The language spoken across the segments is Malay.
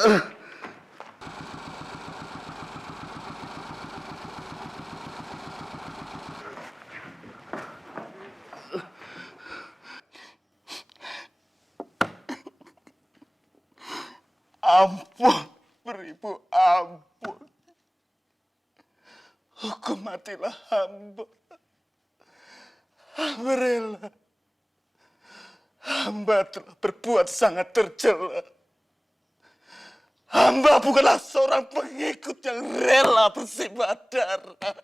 Ampun, beribu ampun. Hukum matilah hamba. Hamba rela. Hamba telah berbuat sangat tercela. Hamba bukanlah seorang pengikut yang rela bersimbah darah.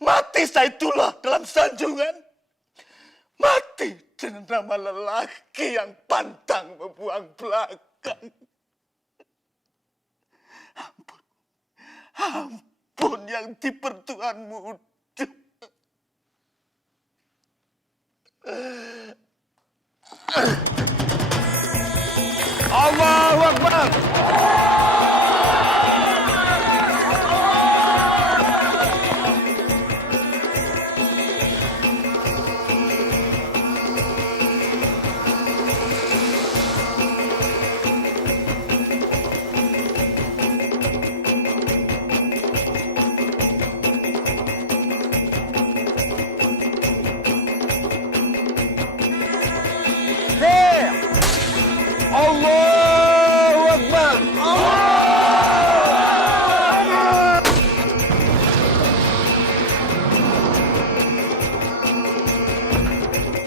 Mati Saidullah dalam sanjungan. Mati dengan nama lelaki yang pantang membuang belakang. Ampun yang dipertuan muda. Allahu Akbar. Allahu Akbar.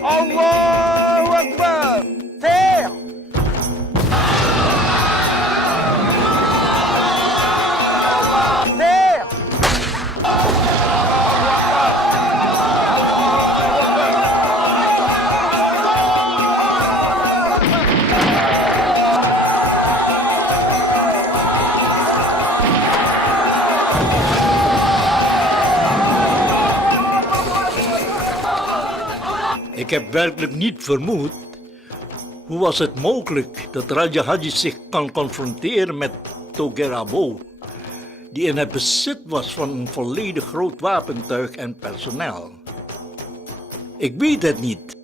Allahu Akbar. Fair. Fair. Ik heb werkelijk niet vermoed. Hoe was het mogelijk dat Raja Haji zich kan confronteren met Togerabo, die in het bezit was van een volledig groot wapentuig en personeel? Ik weet het niet.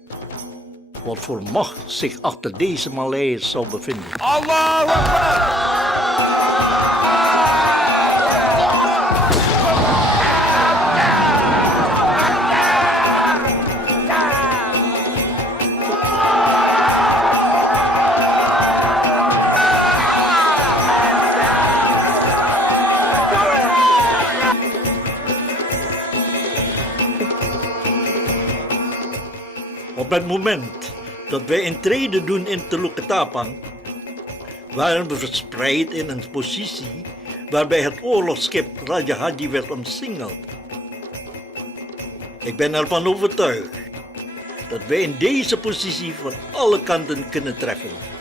Wat voor macht zich achter deze Maleiers zou bevinden. Allahu Akbar. Op het moment dat wij intrede doen in Teluk Ketapang, waren we verspreid in een positie waarbij het oorlogsschip Raja Haji werd omsingeld. Ik ben ervan overtuigd dat wij in deze positie van alle kanten kunnen treffen.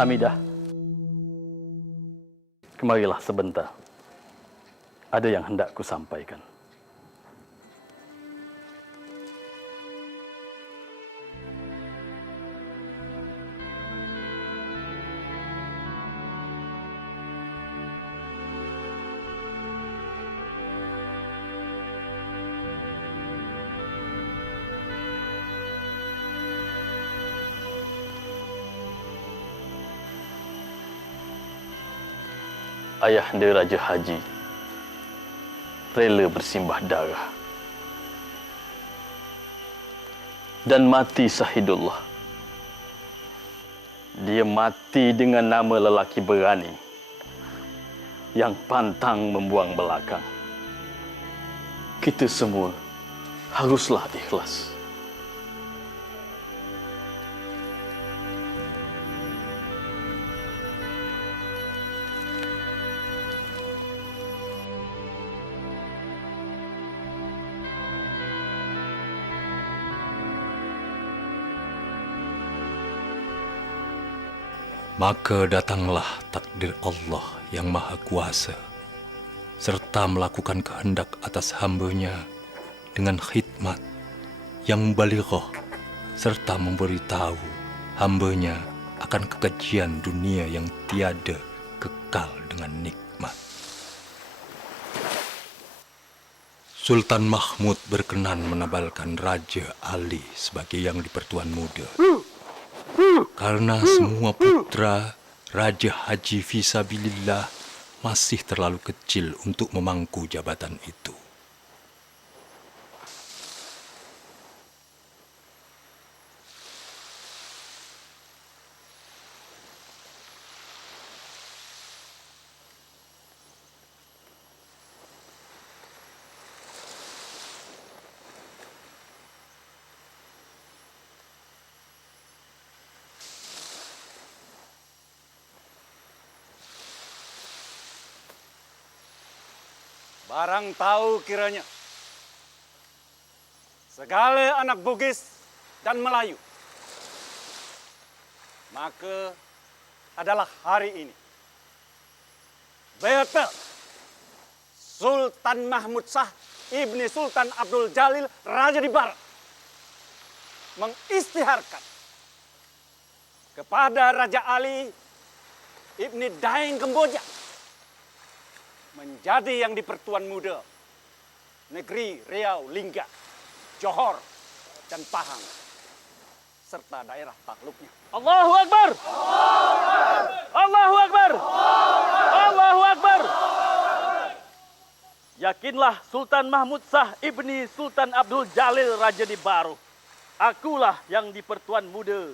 Hamidah, kemarilah sebentar. Ada yang hendak kusampaikan. Ayahanda Raja Haji rela bersimbah darah dan mati syahidullah. Dia mati dengan nama lelaki berani yang pantang membuang belakang. Kita semua haruslah ikhlas. Maka datanglah takdir Allah yang Maha Kuasa, serta melakukan kehendak atas hamba-Nya dengan khidmat yang balighah, serta memberitahu hamba-Nya akan kekejian dunia yang tiada kekal dengan nikmat. Sultan Mahmud berkenan menabalkan Raja Ali sebagai yang di-Pertuan Muda. Karena semua putra Raja Haji Fisabilillah masih terlalu kecil untuk memangku jabatan itu. Barang tahu kiranya segala anak Bugis dan Melayu, maka adalah hari ini betul Sultan Mahmud Shah Ibni Sultan Abdul Jalil Raja di Barat mengistiharkan kepada Raja Ali Ibni Daeng Kemboja menjadi yang di-Pertuan Muda negeri Riau, Lingga, Johor, dan Pahang, serta daerah takluknya. Allahu Akbar! Allahu Akbar! Allahu Akbar! Yakinlah Sultan Mahmud Shah Ibni Sultan Abdul Jalil Raja di Baru. Akulah yang di-Pertuan Muda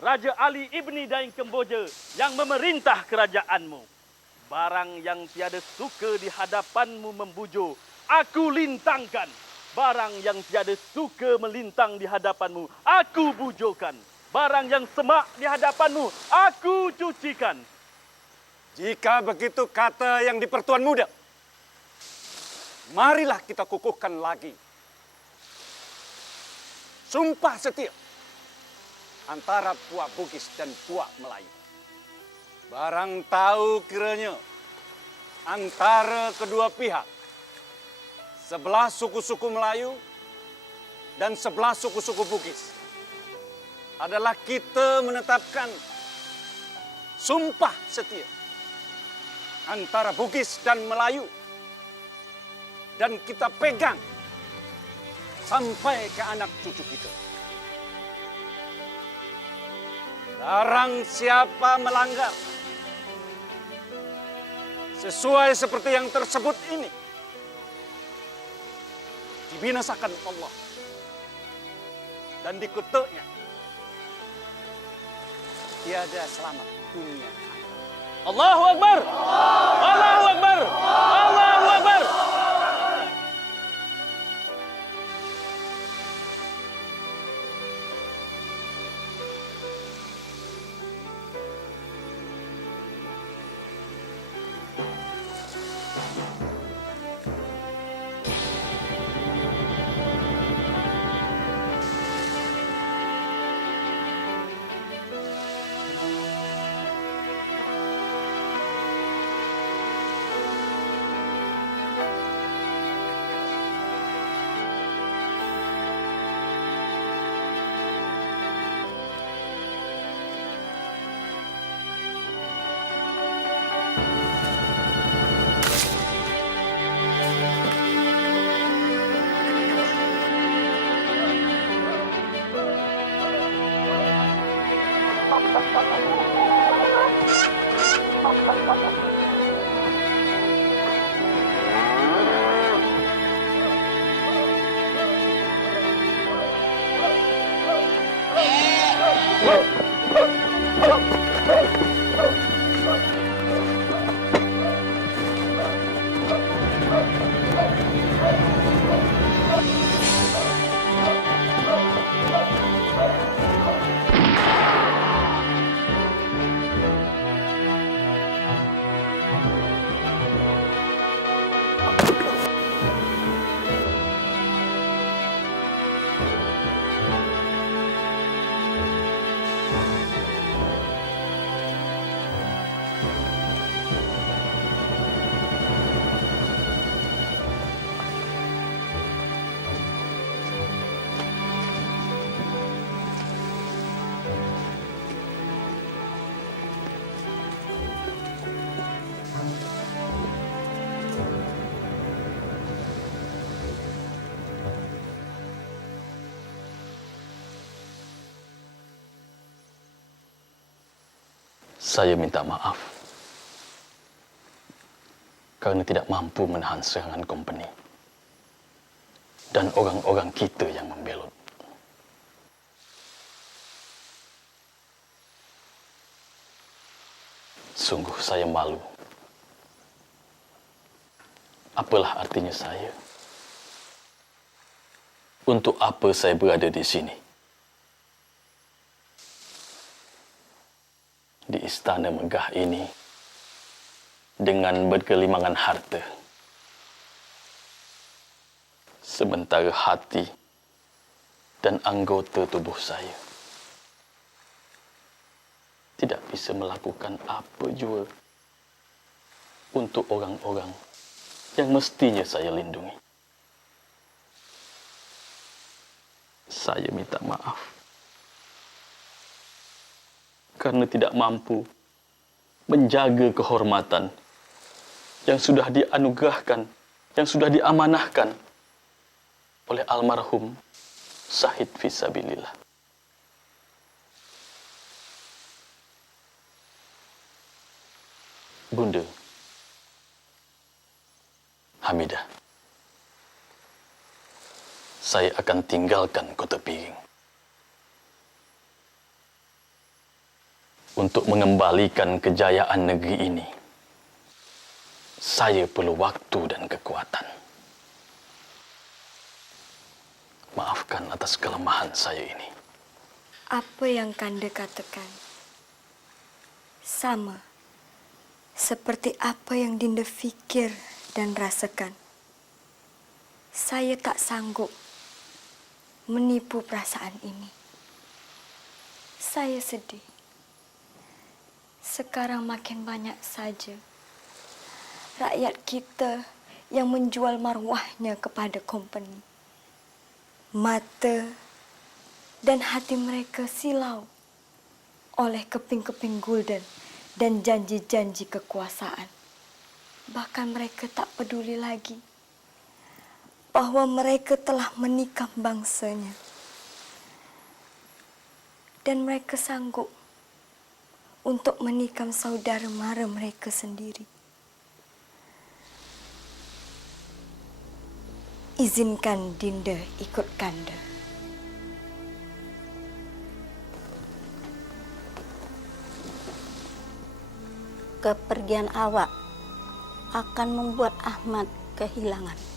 Raja Ali Ibni Daeng Kemboja yang memerintah kerajaanmu. Barang yang tiada suka di hadapanmu membujo, aku lintangkan. Barang yang tiada suka melintang di hadapanmu, aku bujokan. Barang yang semak di hadapanmu, aku cucikan. Jika begitu kata yang di-Pertuan Muda, marilah kita kukuhkan lagi sumpah setia antara Puak Bugis dan Puak Melayu. Barang tahu kiranya antara kedua pihak, sebelah suku-suku Melayu dan sebelah suku-suku Bugis, adalah kita menetapkan sumpah setia antara Bugis dan Melayu, dan kita pegang sampai ke anak cucu kita. Barang siapa melanggar sesuai seperti yang tersebut ini, dibinasakan Allah dan dikutuknya. Tiada selamat dunia. Allahu Akbar! Allahu Akbar! Allahu Akbar! Saya minta maaf karena tidak mampu menahan serangan kompeni dan orang-orang kita yang membelot. Sungguh saya malu. Apalah artinya saya? Untuk apa saya berada di sini? Di istana megah ini, dengan bergelimangan harta. Sementara hati dan anggota tubuh saya tidak bisa melakukan apa jua untuk orang-orang yang mestinya saya lindungi. Saya minta maaf karena tidak mampu menjaga kehormatan yang sudah dianugerahkan, yang sudah diamanahkan oleh almarhum Syahid Fisabilillah. Bunda Hamidah, saya akan tinggalkan Kota Piring untuk mengembalikan kejayaan negeri ini. Saya perlu waktu dan kekuatan. Maafkan atas kelemahan saya ini. Apa yang Kanda katakan sama seperti apa yang Dinda fikir dan rasakan. Saya tak sanggup menipu perasaan ini. Saya sedih. Sekarang makin banyak saja rakyat kita yang menjual marwahnya kepada kompeni. Mata dan hati mereka silau oleh keping-keping gulden dan janji-janji kekuasaan. Bahkan mereka tak peduli lagi bahwa mereka telah menikam bangsanya. Dan mereka sanggup untuk menikam saudara mara mereka sendiri. Izinkan Dinda ikut Kanda. Kepergian awak akan membuat Ahmad kehilangan.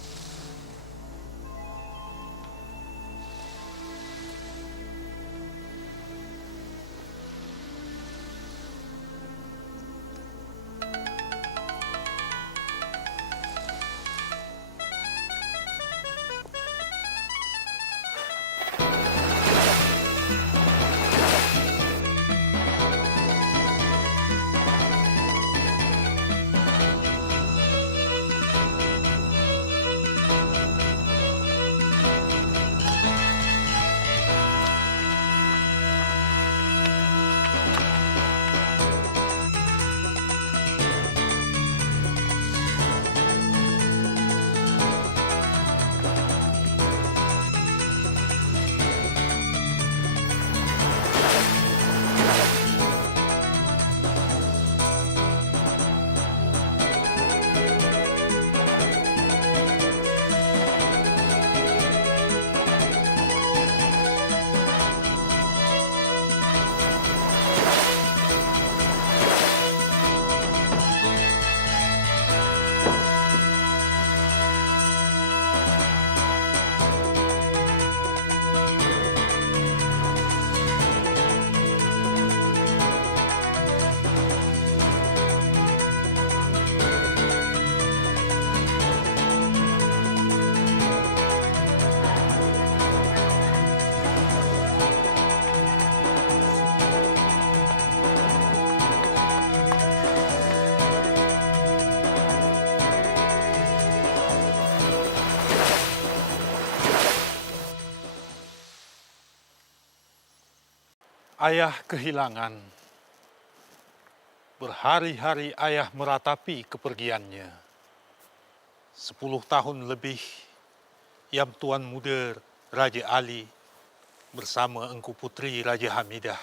Ayah kehilangan. Berhari-hari ayah meratapi kepergiannya. 10 tahun lebih, Yang Tuan Muda Raja Ali bersama Engku Putri Raja Hamidah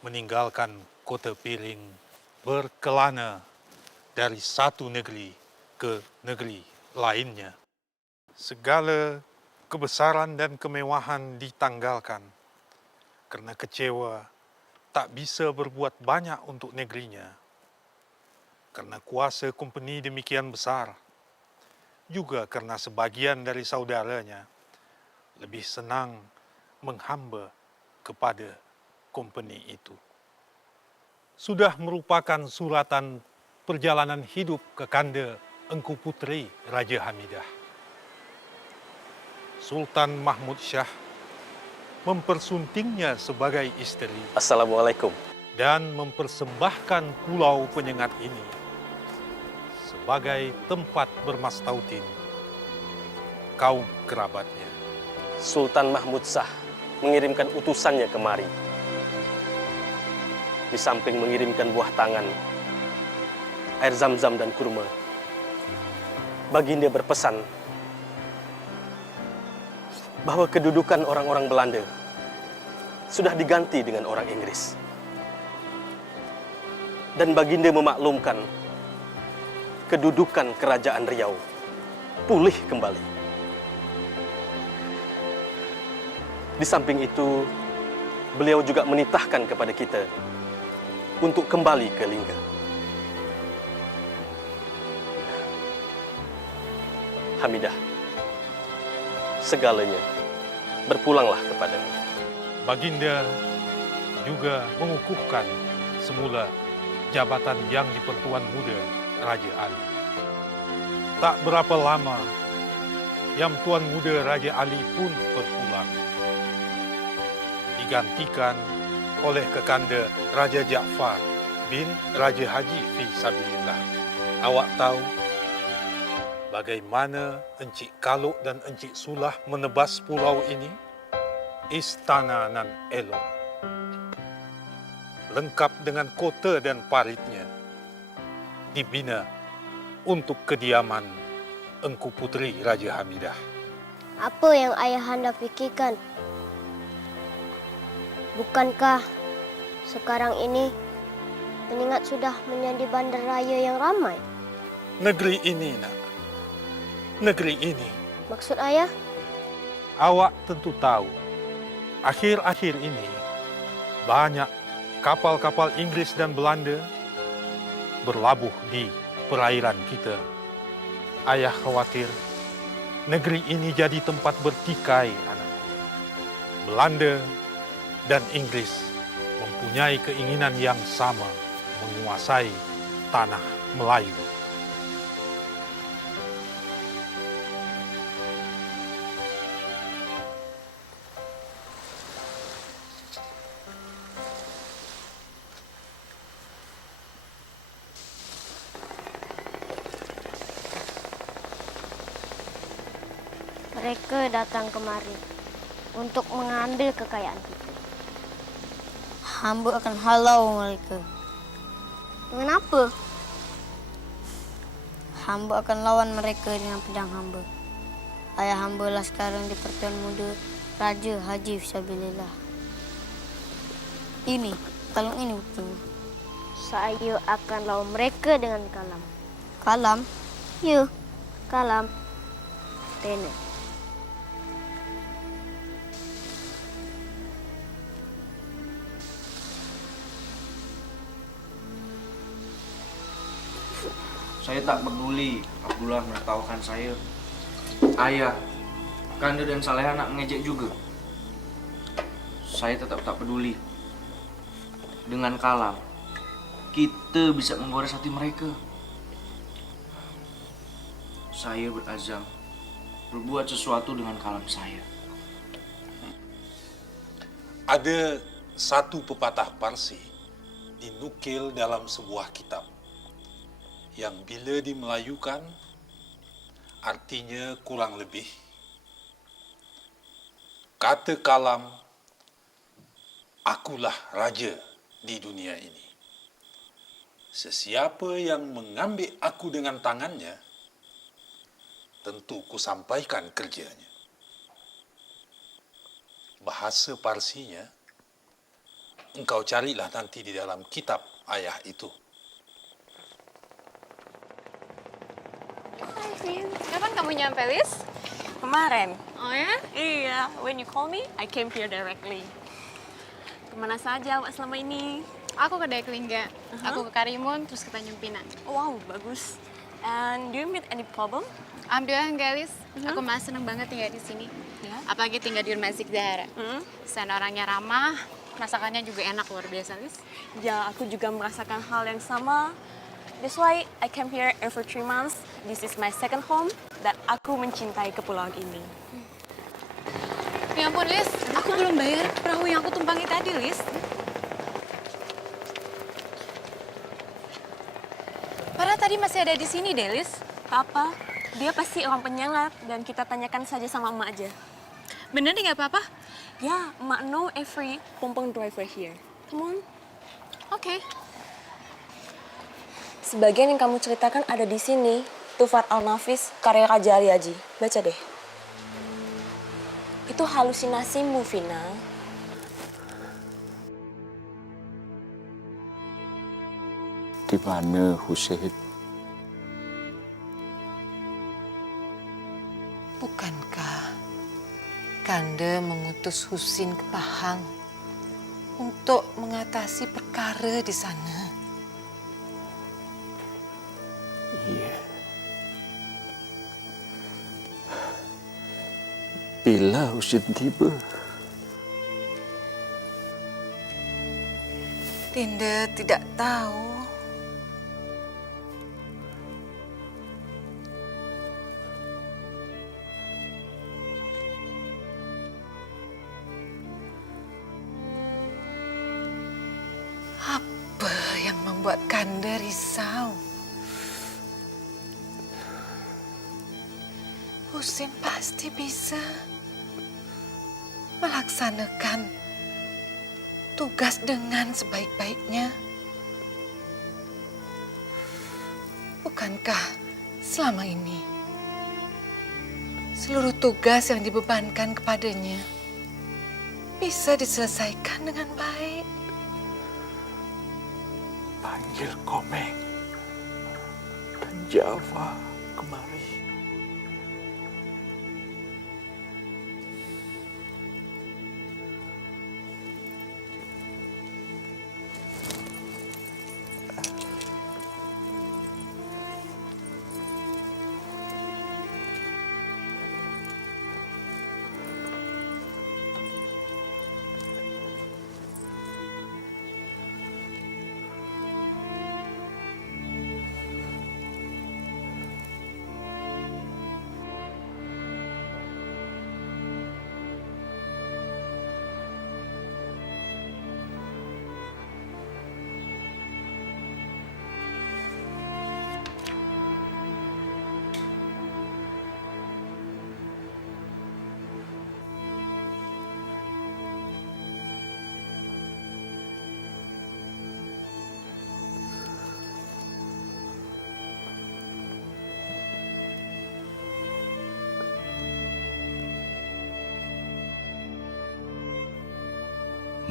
meninggalkan Kota Piring berkelana dari satu negeri ke negeri lainnya. Segala kebesaran dan kemewahan ditanggalkan karena kecewa tak bisa berbuat banyak untuk negerinya. Karena kuasa company demikian besar, juga karena sebagian dari saudaranya lebih senang menghamba kepada company itu. Sudah merupakan suratan perjalanan hidup ke kanda Engku Puteri Raja Hamidah. Sultan Mahmud Shah mempersuntingnya sebagai isteri Assalamualaikum. dan mempersembahkan pulau penyengat ini sebagai tempat bermastautin kaum kerabatnya. Sultan Mahmud Shah mengirimkan utusannya kemari. Di samping mengirimkan buah tangan, air zam-zam dan kurma, Baginda berpesan bahwa kedudukan orang-orang Belanda sudah diganti dengan orang Inggris. Dan Baginda memaklumkan kedudukan kerajaan Riau pulih kembali. Di samping itu, beliau juga menitahkan kepada kita untuk kembali ke Lingga. Hamidah, segalanya berpulanglah kepadamu. Baginda juga mengukuhkan semula jabatan yang di-Pertuan Muda Raja Ali. Tak berapa lama, Yang Tuan Muda Raja Ali pun berpulang. Digantikan oleh kekanda Raja Jaafar bin Raja Haji fi Sabilillah. Awak tahu bagaimana Encik Kaluk dan Encik Sulah menebas pulau ini? Istana nan elok, lengkap dengan kota dan paritnya, dibina untuk kediaman Engku Puteri Raja Hamidah. Apa yang ayahanda fikirkan? Bukankah sekarang ini Penyengat sudah menjadi bandaraya yang ramai? Negeri ini, nak. Negeri ini. Maksud ayah? Awak tentu tahu, akhir-akhir ini banyak kapal-kapal Inggris dan Belanda berlabuh di perairan kita. Ayah khawatir negeri ini jadi tempat bertikai, anakku. Belanda dan Inggris mempunyai keinginan yang sama menguasai tanah Melayu. Mereka datang kemari untuk mengambil kekayaan kita. Hamba akan halau mereka. Dengan apa? Hamba akan lawan mereka dengan pedang hamba. Ayah hamba lah sekarang di Pertuan Muda Raja Haji Fisabilillah. Ini, kalung ini buktinya. Saya akan lawan mereka dengan kalam. Kalam? Ya, kalam. Tenet. Saya tak peduli Abdullah menertawakan saya. Ayah, Kanda dan Saleha nak mengejek juga. Saya tetap tak peduli. Dengan kalam, kita bisa menggores hati mereka. Saya berazam berbuat sesuatu dengan kalam saya. Ada satu pepatah Parsi dinukil dalam sebuah kitab yang bila dimelayukan artinya kurang lebih, kata kalam, akulah raja di dunia ini. Sesiapa yang mengambil aku dengan tangannya, tentu kusampaikan kerjanya. Bahasa Parsinya, engkau carilah nanti di dalam kitab ayah itu. Kapan kamu nyampe, Lis? Kemarin. Oh ya? Iya, when you call me, I came here directly. Kemana saja awak selama ini? Aku ke Daeklingga. Aku ke Karimun, terus ke Tanjung Pinang. Wow, bagus. And do you meet any problem? Alhamdulillah enggak, Lis. Aku malah seneng banget tinggal di sini. Ya. Apalagi tinggal di Rumah Zik Zahara. Sana orangnya ramah, masakannya juga enak, luar biasa, Lis. Ya, aku juga merasakan hal yang sama. That's why I came here every 3 months. This is my second home. Dan aku mencintai kepulauan ini. Ya ampun, Lis. Aku belum bayar perahu yang aku tumpangi tadi, Lis. Padahal tadi masih ada di sini deh, Lis. Papa, dia pasti orang penyelam dan kita tanyakan saja sama emak aja. Bener nih, nggak apa-apa? Ya, emak know every pompong driver here. Come on. Oke. Sebagian yang kamu ceritakan ada di sini. Tufat Al-Nafis, karya Raja Ali Haji. Baca deh. Itu halusinasimu, Vina. Di mana Husein? Bukankah Kanda mengutus Husin ke Pahang untuk mengatasi perkara di sana? Iya. Bila Husin tiba? Dinda tidak tahu. Apa yang membuat Kanda risau? Husin pasti bisa melaksanakan tugas dengan sebaik-baiknya. Bukankah selama ini seluruh tugas yang dibebankan kepadanya bisa diselesaikan dengan baik? Panggil Komeng dan Java kemari.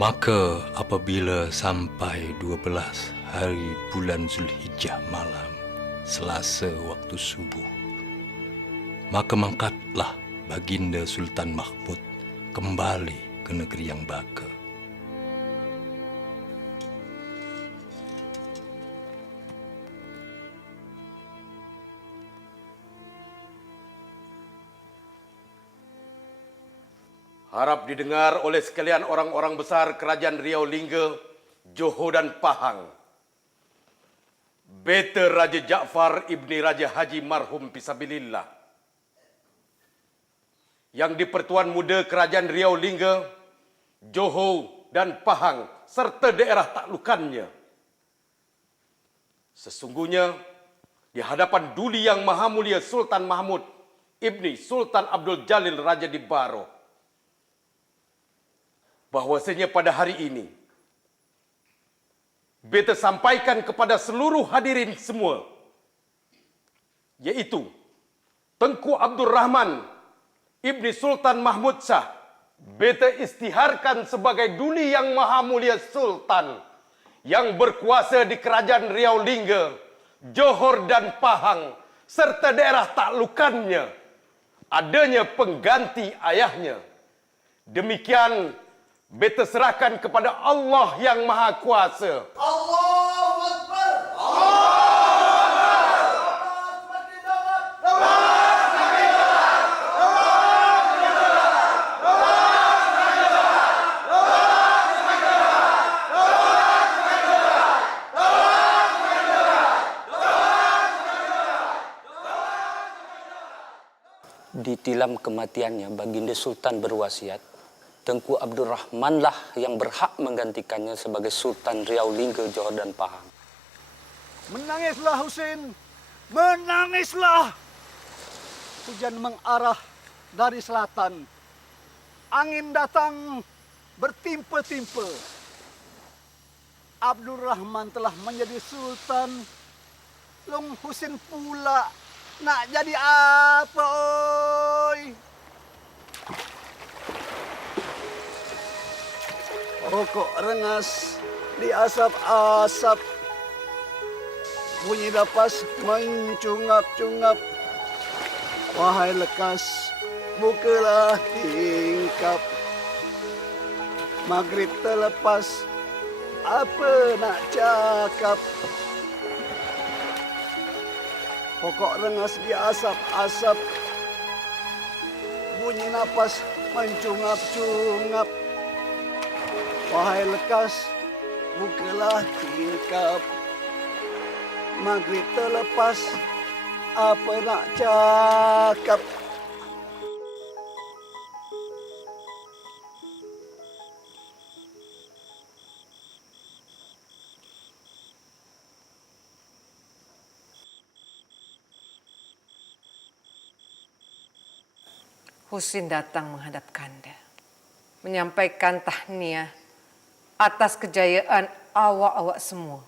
Maka apabila sampai 12 hari bulan Zulhijjah malam, Selasa waktu subuh, maka mangkatlah Baginda Sultan Mahmud kembali ke negeri yang baka. Harap didengar oleh sekalian orang-orang besar Kerajaan Riau Lingga, Johor dan Pahang. Beta Raja Jaafar Ibni Raja Haji Marhum Fisabilillah yang di Pertuan Muda Kerajaan Riau Lingga, Johor dan Pahang serta daerah taklukannya. Sesungguhnya di hadapan Duli Yang Maha Mulia Sultan Mahmud Ibni Sultan Abdul Jalil Raja di Baro, bahwasanya pada hari ini beta sampaikan kepada seluruh hadirin semua, yaitu Tengku Abdul Rahman Ibni Sultan Mahmud Shah, beta istiharkan sebagai Duli Yang Maha Mulia Sultan yang berkuasa di Kerajaan Riau Lingga, Johor dan Pahang serta daerah taklukannya, adanya pengganti ayahnya. Demikian beta serahkan kepada Allah yang Maha Kuasa. Allahu Akbar. Di tilam kematiannya, Baginda Sultan berwasiat, Tengku Abdurrahmanlah yang berhak menggantikannya sebagai Sultan Riau Lingga, Johor dan Pahang. Menangislah Husin, menangislah. Hujan mengarah dari selatan. Angin datang bertimpa-timpa. Abdurrahman telah menjadi Sultan. Long Husin pula nak jadi apa, oi? Pokok rengas di asap-asap. Bunyi dapas mencungap-cungap. Wahai lekas, bukalah tingkap. Maghrib terlepas, apa nak cakap? Pokok rengas di asap-asap. Bunyi napas mencungap-cungap. Wahai lekas, bukalah tingkap. Maghrib terlepas, apa nak cakap? Husin datang menghadap Kanda, menyampaikan tahniah atas kejayaan awak-awak semua,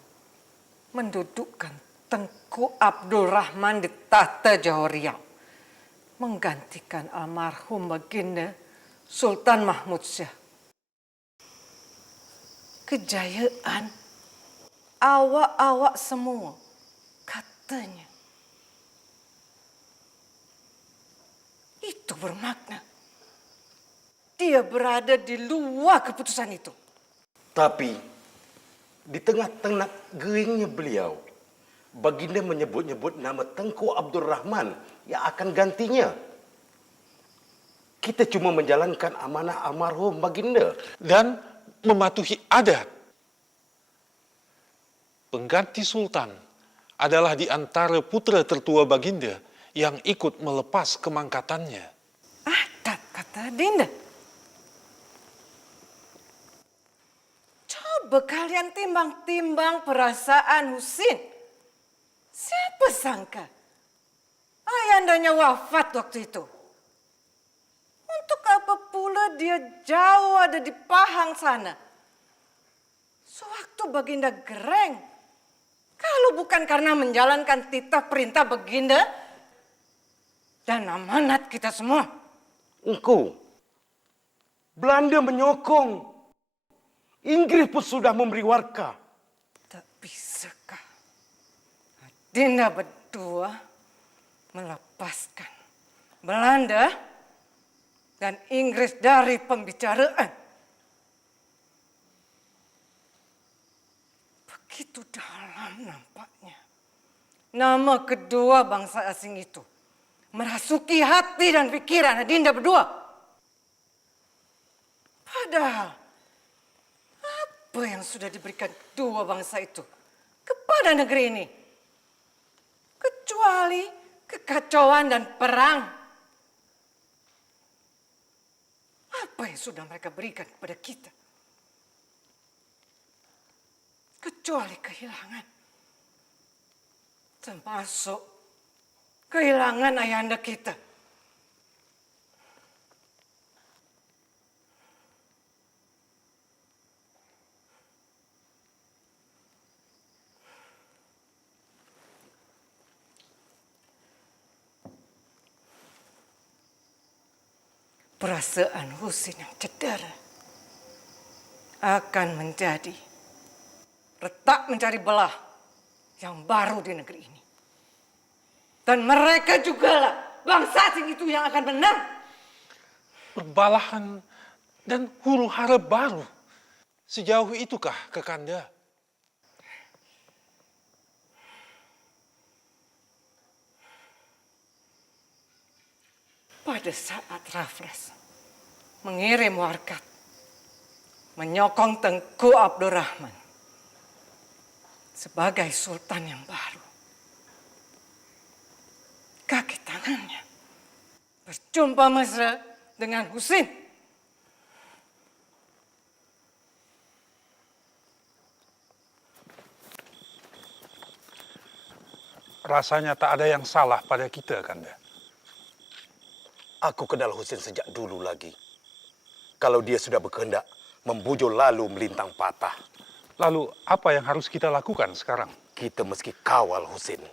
mendudukkan Tengku Abdurrahman di tahta Johor Riau, menggantikan almarhum Baginda Sultan Mahmud Shah. Kejayaan awak-awak semua, katanya. Itu bermakna dia berada di luar keputusan itu. Tapi di tengah-tengah geringnya beliau, Baginda menyebut-nyebut nama Tengku Abdurrahman yang akan gantinya. Kita cuma menjalankan amanah almarhum Baginda dan mematuhi adat. Pengganti Sultan adalah di antara putra tertua Baginda yang ikut melepas kemangkatannya. Adat, kata Dinda. Coba kalian timbang-timbang perasaan Husin. Siapa sangka ayandanya wafat waktu itu? Untuk apa pula dia jauh ada di Pahang sana? Sewaktu Baginda gereng, kalau bukan karena menjalankan titah perintah Baginda dan amanat kita semua. Engkau, Belanda menyokong. Inggris pun sudah memberi warka. Tak bisakah Dinda berdua melepaskan Belanda dan Inggris dari pembicaraan? Begitu dalam nampaknya nama kedua bangsa asing itu merasuki hati dan pikiran Dinda berdua. Padahal apa yang sudah diberikan kedua bangsa itu kepada negeri ini? Kecuali kekacauan dan perang. Apa yang sudah mereka berikan kepada kita? Kecuali kehilangan. Termasuk kehilangan ayahanda kita. Perasaan Husin yang cedera akan menjadi retak mencari belah yang baru di negeri ini. Dan mereka jugalah bangsa asing itu yang akan menang. Perbalahan dan huru hara baru. Sejauh itukah Kakanda? Pada saat Raffles mengirim warkat menyokong Tengku Abdurrahman sebagai sultan yang baru, kaki tangannya berjumpa mesra dengan Husin. Rasanya tak ada yang salah pada kita, Kanda. Aku kenal Husin sejak dulu lagi. Kalau dia sudah berkehendak membujuk lalu melintang patah. Lalu apa yang harus kita lakukan sekarang? Kita mesti kawal Husin.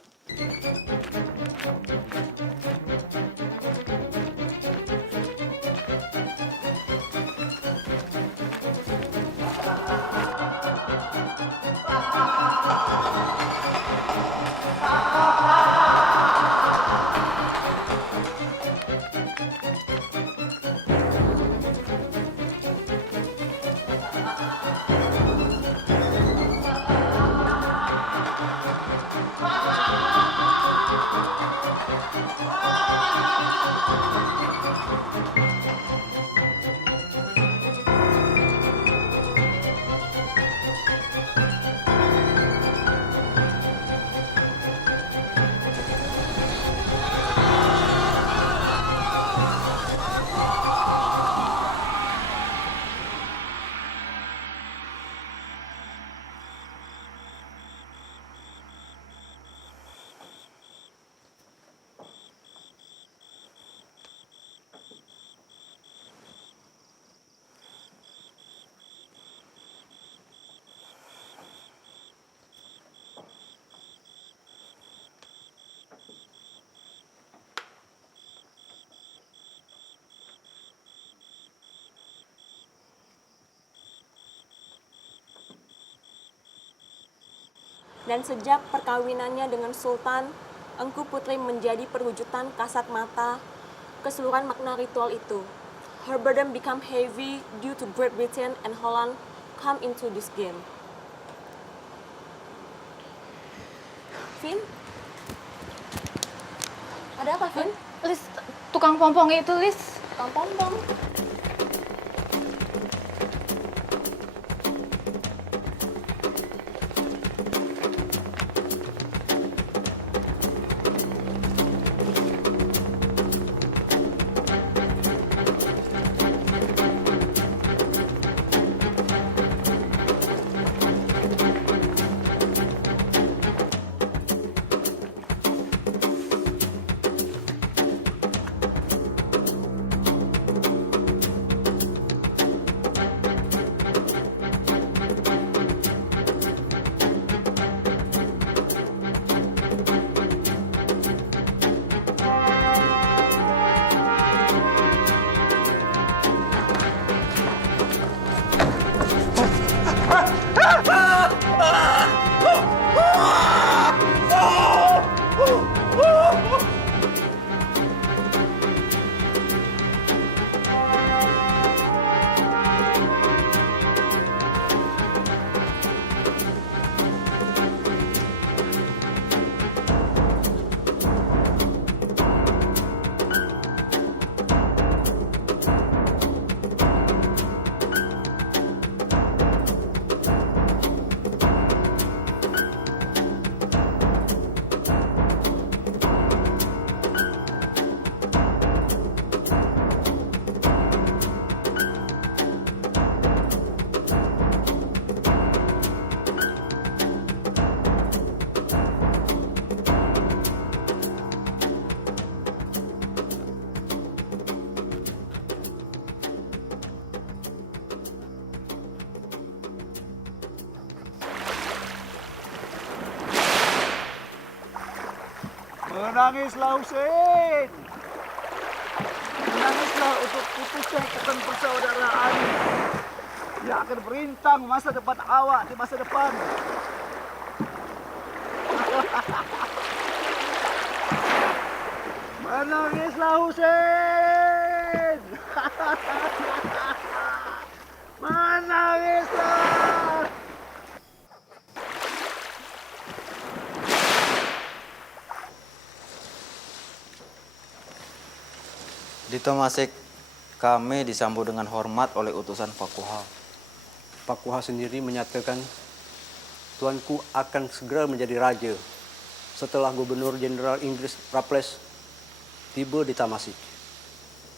Dan sejak perkawinannya dengan Sultan, Engku Putri menjadi perwujudan kasat mata keseluruhan makna ritual itu. Her burden become heavy due to Great Britain and Holland come into this game. Vin? Ada apa, Vin? Lis, tukang pompong itu, Lis. Tukang pompong? Menangislah Husin. Menangislah untuk putusnya ikatan persaudaraan yang akan berintang masa depan awak di masa depan. Menangislah Husein. Menangislah. Di Tomasik, kami disambut dengan hormat oleh utusan Pakuha. Pakuha sendiri menyatakan tuanku akan segera menjadi raja setelah Gubernur Jenderal Inggris Raffles tiba di Tamasik.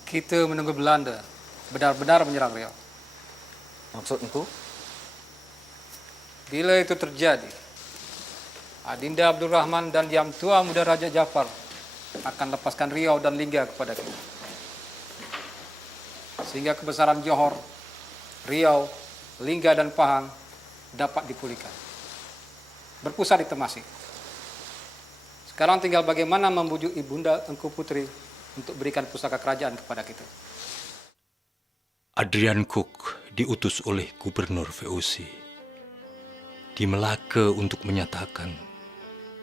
Kita menunggu Belanda benar-benar menyerang Riau. Maksud engkau? Bila itu terjadi, Adinda Abdurrahman dan Yang Tua Muda Raja Jafar akan lepaskan Riau dan Lingga kepada kita. Sehingga kebesaran Johor, Riau, Lingga dan Pahang dapat dipulihkan. Berpusat di Tamasik. Sekarang tinggal bagaimana membujuk Ibunda Engku Putri untuk berikan pusaka kerajaan kepada kita. Adrian Cook diutus oleh Gubernur VOC di Melaka untuk menyatakan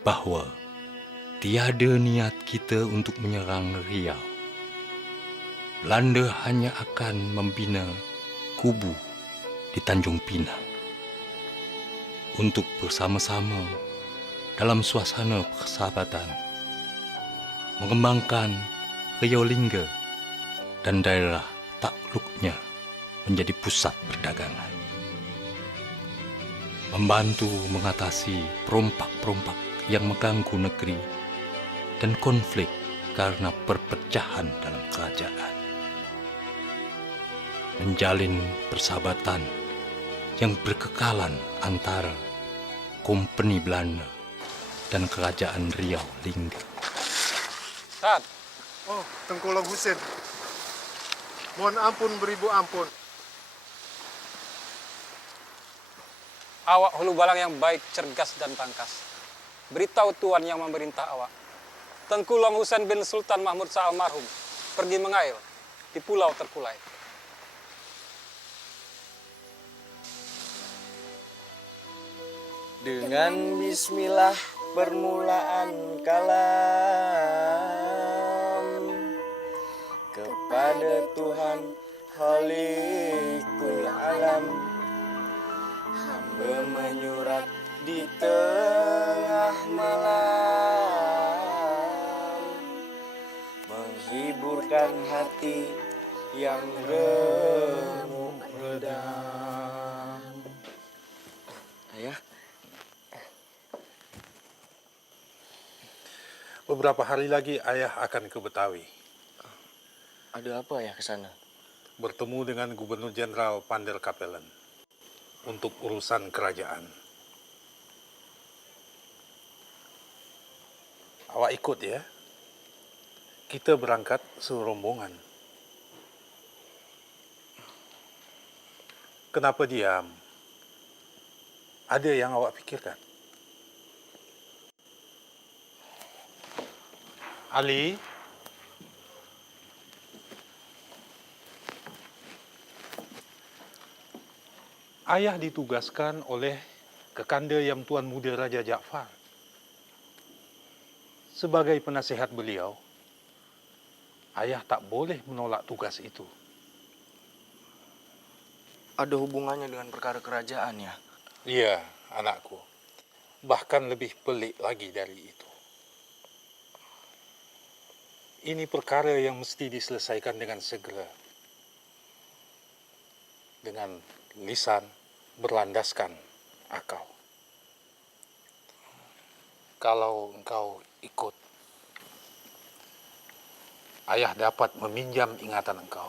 bahwa tiada niat kita untuk menyerang Riau. Belanda hanya akan membina kubu di Tanjung Pinang untuk bersama-sama dalam suasana persahabatan mengembangkan Riau Lingga dan daerah takluknya menjadi pusat perdagangan, membantu mengatasi perompak-perompak yang mengganggu negeri dan konflik karena perpecahan dalam kerajaan, menjalin persahabatan yang berkekalan antara Kompeni Belanda dan Kerajaan Riau Lingga. Tad. Oh, Tengku Long Husein. Mohon ampun beribu ampun. Awak hulu balang yang baik, cergas dan tangkas. Beritahu tuan yang memerintah awak. Tengku Long Husein bin Sultan Mahmud Shah almarhum pergi mengail di Pulau Terkulai. Dengan bismillah permulaan kalam kepada Tuhan Khalikul Alam, hamba menyurat di tengah malam, menghiburkan hati yang remuk redam. Ayah, beberapa hari lagi ayah akan ke Betawi. Ada apa ayah ke sana? Bertemu dengan Gubernur Jenderal Pander Kapellen untuk urusan kerajaan. Awak ikut ya. Kita berangkat serombongan. Kenapa diam? Ada yang awak pikirkan? Ali, ayah ditugaskan oleh Kekanda Yang Tuan Muda Raja Jafar. Sebagai penasihat beliau, ayah tak boleh menolak tugas itu. Ada hubungannya dengan perkara kerajaan ya? Iya, anakku. Bahkan lebih pelik lagi dari itu. Ini perkara yang mesti diselesaikan dengan segera. Dengan lisan berlandaskan akal. Kalau engkau ikut, ayah dapat meminjam ingatan engkau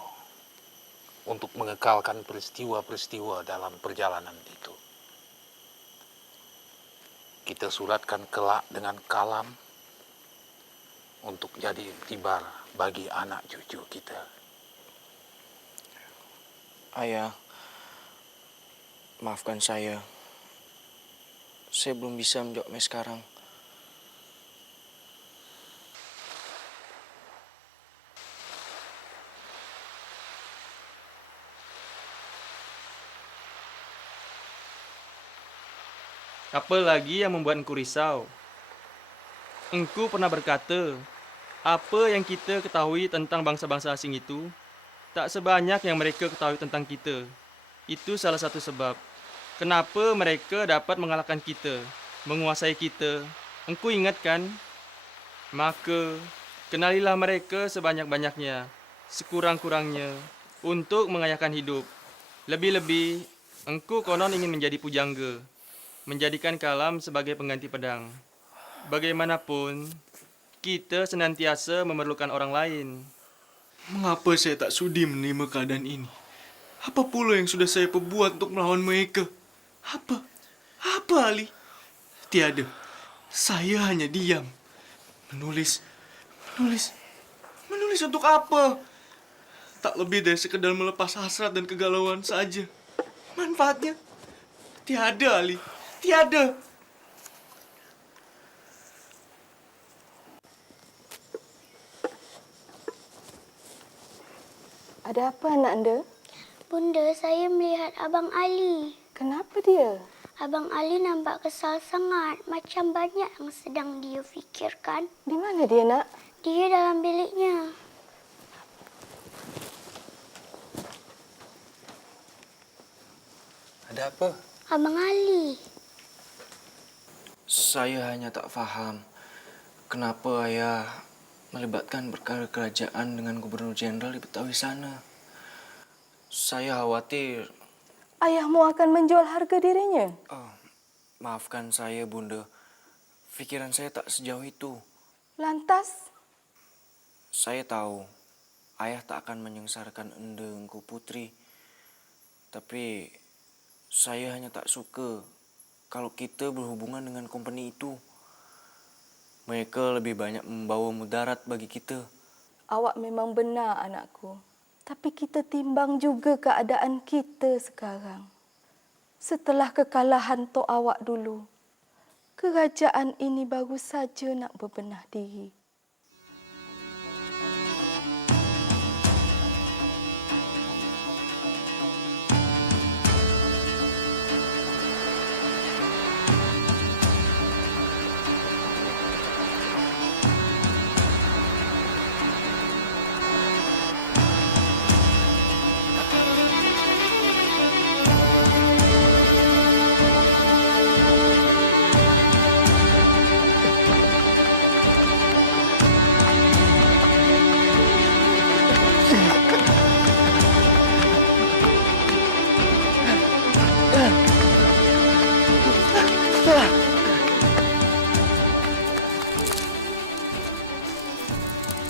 untuk mengekalkan peristiwa-peristiwa dalam perjalanan itu. Kita suratkan kelak dengan kalam untuk jadi iktibar bagi anak cucu kita. Ayah, maafkan saya. Saya belum bisa menjawabnya sekarang. Apa lagi yang membuat engkau risau? Engkau pernah berkata Apa yang kita ketahui tentang bangsa-bangsa asing itu tak sebanyak yang mereka ketahui tentang kita. Itu salah satu sebab kenapa mereka dapat mengalahkan kita, menguasai kita. Engkau ingat kan? Maka kenalilah mereka sebanyak-banyaknya, sekurang-kurangnya, untuk mengayakan hidup. Lebih-lebih, engkau konon ingin menjadi pujangga, menjadikan kalam sebagai pengganti pedang. Bagaimanapun, kita senantiasa memerlukan orang lain. Mengapa saya tak sudi menerima keadaan ini? Apa pula yang sudah saya perbuat untuk melawan mereka? Apa? Apa, Ali? Tiada. Saya hanya diam. Menulis untuk apa? Tak lebih dari sekedar melepas hasrat dan kegalauan saja. Manfaatnya? Tiada, Ali. Tiada. Ada apa, anak anda? Bunda, saya melihat Abang Ali. Kenapa dia? Abang Ali nampak kesal sangat. Macam banyak yang sedang dia fikirkan. Di mana dia, nak? Dia dalam biliknya. Ada apa? Abang Ali. Saya hanya tak faham kenapa ayah melibatkan perkara kerajaan dengan gubernur jenderal di Betawi sana. Saya khawatir. Ayahmu akan menjual harga dirinya? Maafkan saya, Bunda. Pikiran saya tak sejauh itu. Lantas? Saya tahu ayah tak akan menyengsarakan enda engkau putri. Tapi saya hanya tak suka kalau kita berhubungan dengan company itu. Mereka lebih banyak membawa mudarat bagi kita. Awak memang benar, anakku. Tapi kita timbang juga keadaan kita sekarang. Setelah kekalahan Tok Awak dulu, kerajaan ini baru saja nak berbenah diri.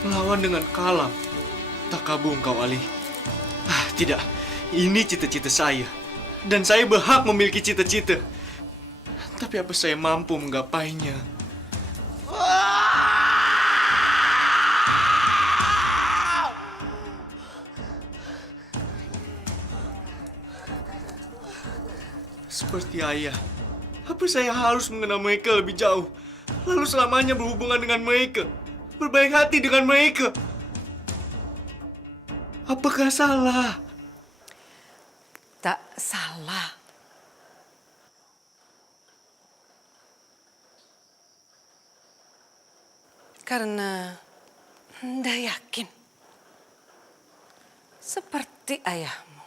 Melawan dengan kalam. Tak kabur engkau, Ali. Tidak. Ini cita-cita saya. Dan saya berhak memiliki cita-cita. Tapi apa saya mampu menggapainya? Seperti ayah. Apa saya harus mengenal mereka lebih jauh? Lalu selamanya berhubungan dengan mereka? Berbaik hati dengan mereka? Apakah salah? Tak salah. Karena Anda yakin seperti ayahmu.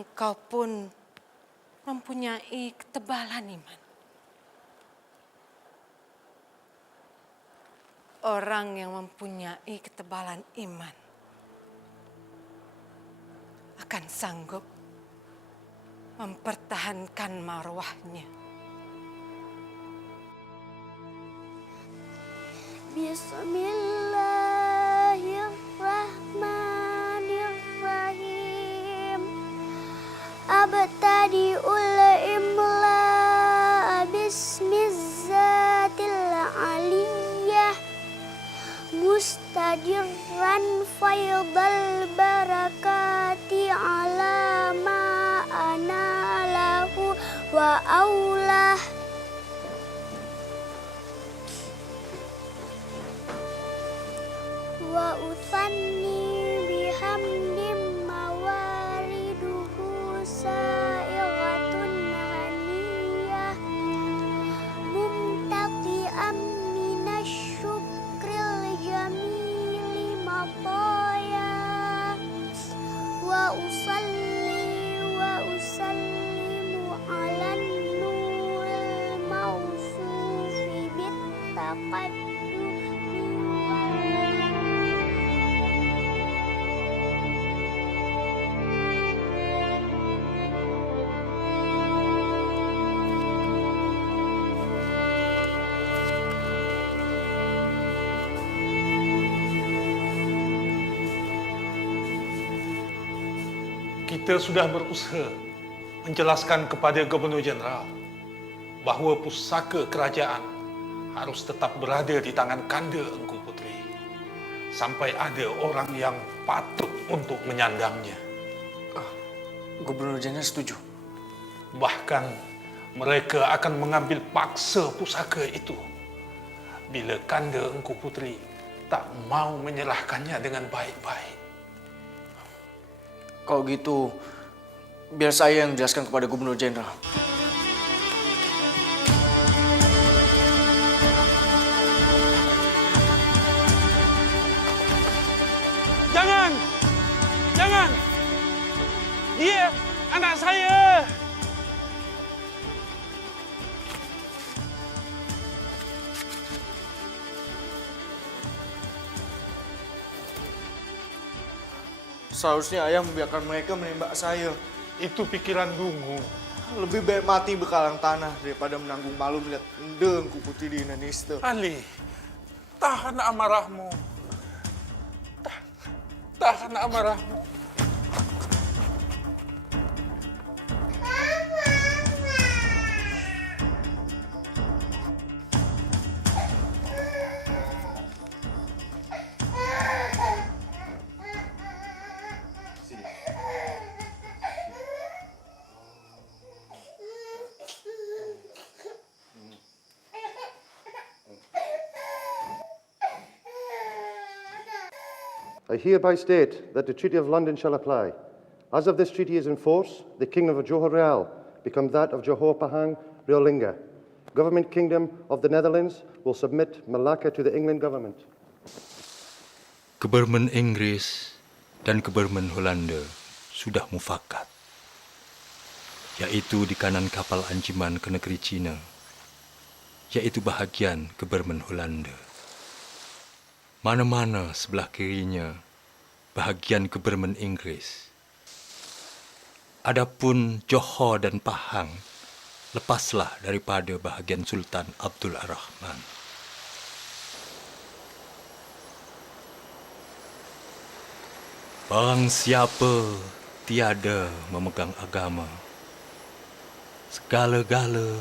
Engkau pun mempunyai ketebalan iman. Orang yang mempunyai ketebalan iman akan sanggup mempertahankan marwahnya. Bismillahirrahmanirrahim. Abtadi'ul imla bismizzatil aliyah mustadirran faydal barakati ala ma ana lahu wa aulah. Wa uthanni bihamdim mawariduhu sa'iratun haniyah mumtaqi Kita sudah berusaha menjelaskan kepada Gubernur Jeneral bahawa pusaka kerajaan harus tetap berada di tangan Kanda Engku Puteri sampai ada orang yang patut untuk menyandangnya. Gubernur Jeneral setuju. Bahkan mereka akan mengambil paksa pusaka itu bila Kanda Engku Puteri tak mau menyerahkannya dengan baik-baik. Kalau gitu, biar saya yang jelaskan kepada Gubernur Jeneral. Jangan! Jangan! Dia anak saya! Seharusnya ayah membiarkan mereka menembak saya. Itu pikiran dungu. Lebih baik mati bekalang tanah daripada menanggung malu melihat Ende Engku Puteri di Indonesia. Ali, tahan amarahmu. Tahan amarahmu. I hereby state that the Treaty of London shall apply. As of this treaty is in force, the Kingdom of Johor Real becomes that of Johor Pahang Realingga. Government Kingdom of the Netherlands will submit Malacca to the England government. Kebermen Inggris dan Kebermen Holanda sudah mufakat, yaitu di kanan kapal anjiman ke negeri Cina, yaitu bahagian Kebermen Holanda. Mana-mana sebelah kirinya bahagian Kebermen Inggris. Adapun Johor dan Pahang lepaslah daripada bahagian Sultan Abdul Rahman. Barang siapa tiada memegang agama, segala-gala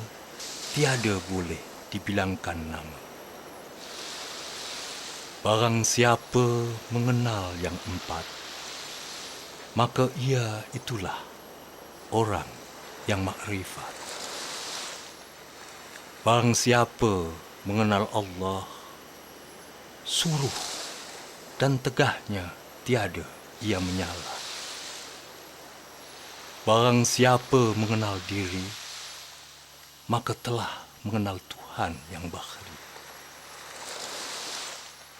tiada boleh dibilangkan nama. Barang siapa mengenal yang empat, maka ia itulah orang yang makrifat. Barang siapa mengenal Allah, suruh dan tegahnya tiada ia menyala. Barang siapa mengenal diri, maka telah mengenal Tuhan yang bakhri.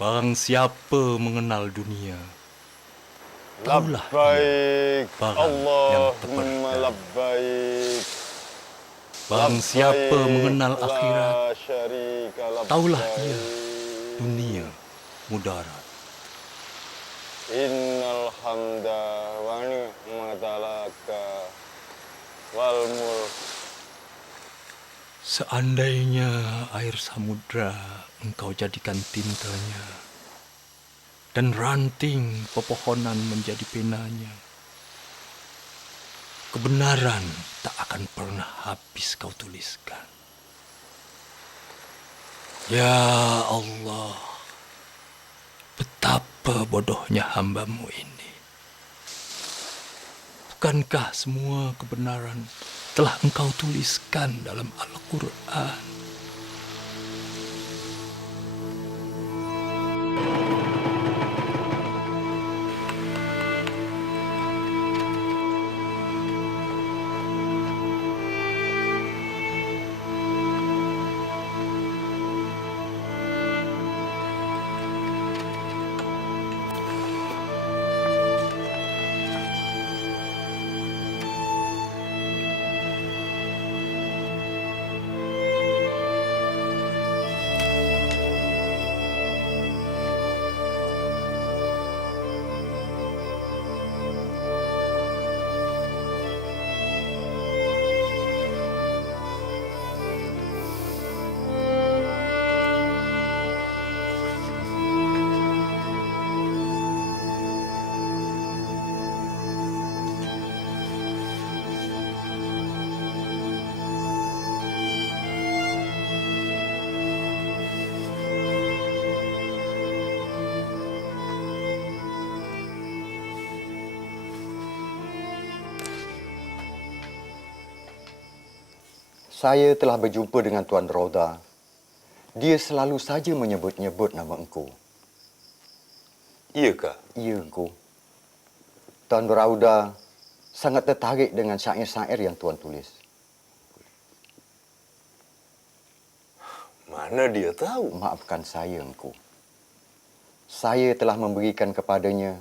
Barang siapa mengenal dunia, taulah ia barang yang terperdaya. Barang siapa mengenal akhirat, taulah ia dunia mudarat. Innal hamda wa ni'matalaka wal mulk. Seandainya air samudra engkau jadikan tintanya, dan ranting pepohonan menjadi penanya, kebenaran tak akan pernah habis kau tuliskan. Ya Allah, betapa bodohnya hamba-Mu ini. Bukankah semua kebenaran telah engkau tuliskan dalam Al-Quran? Saya telah berjumpa dengan Tuan Rauda. Dia selalu saja menyebut-nyebut nama engkau. Iyakah? Ya, engkau. Tuan Rauda sangat tertarik dengan syair-syair yang Tuan tulis. Mana dia tahu? Maafkan saya, engkau. Saya telah memberikan kepadanya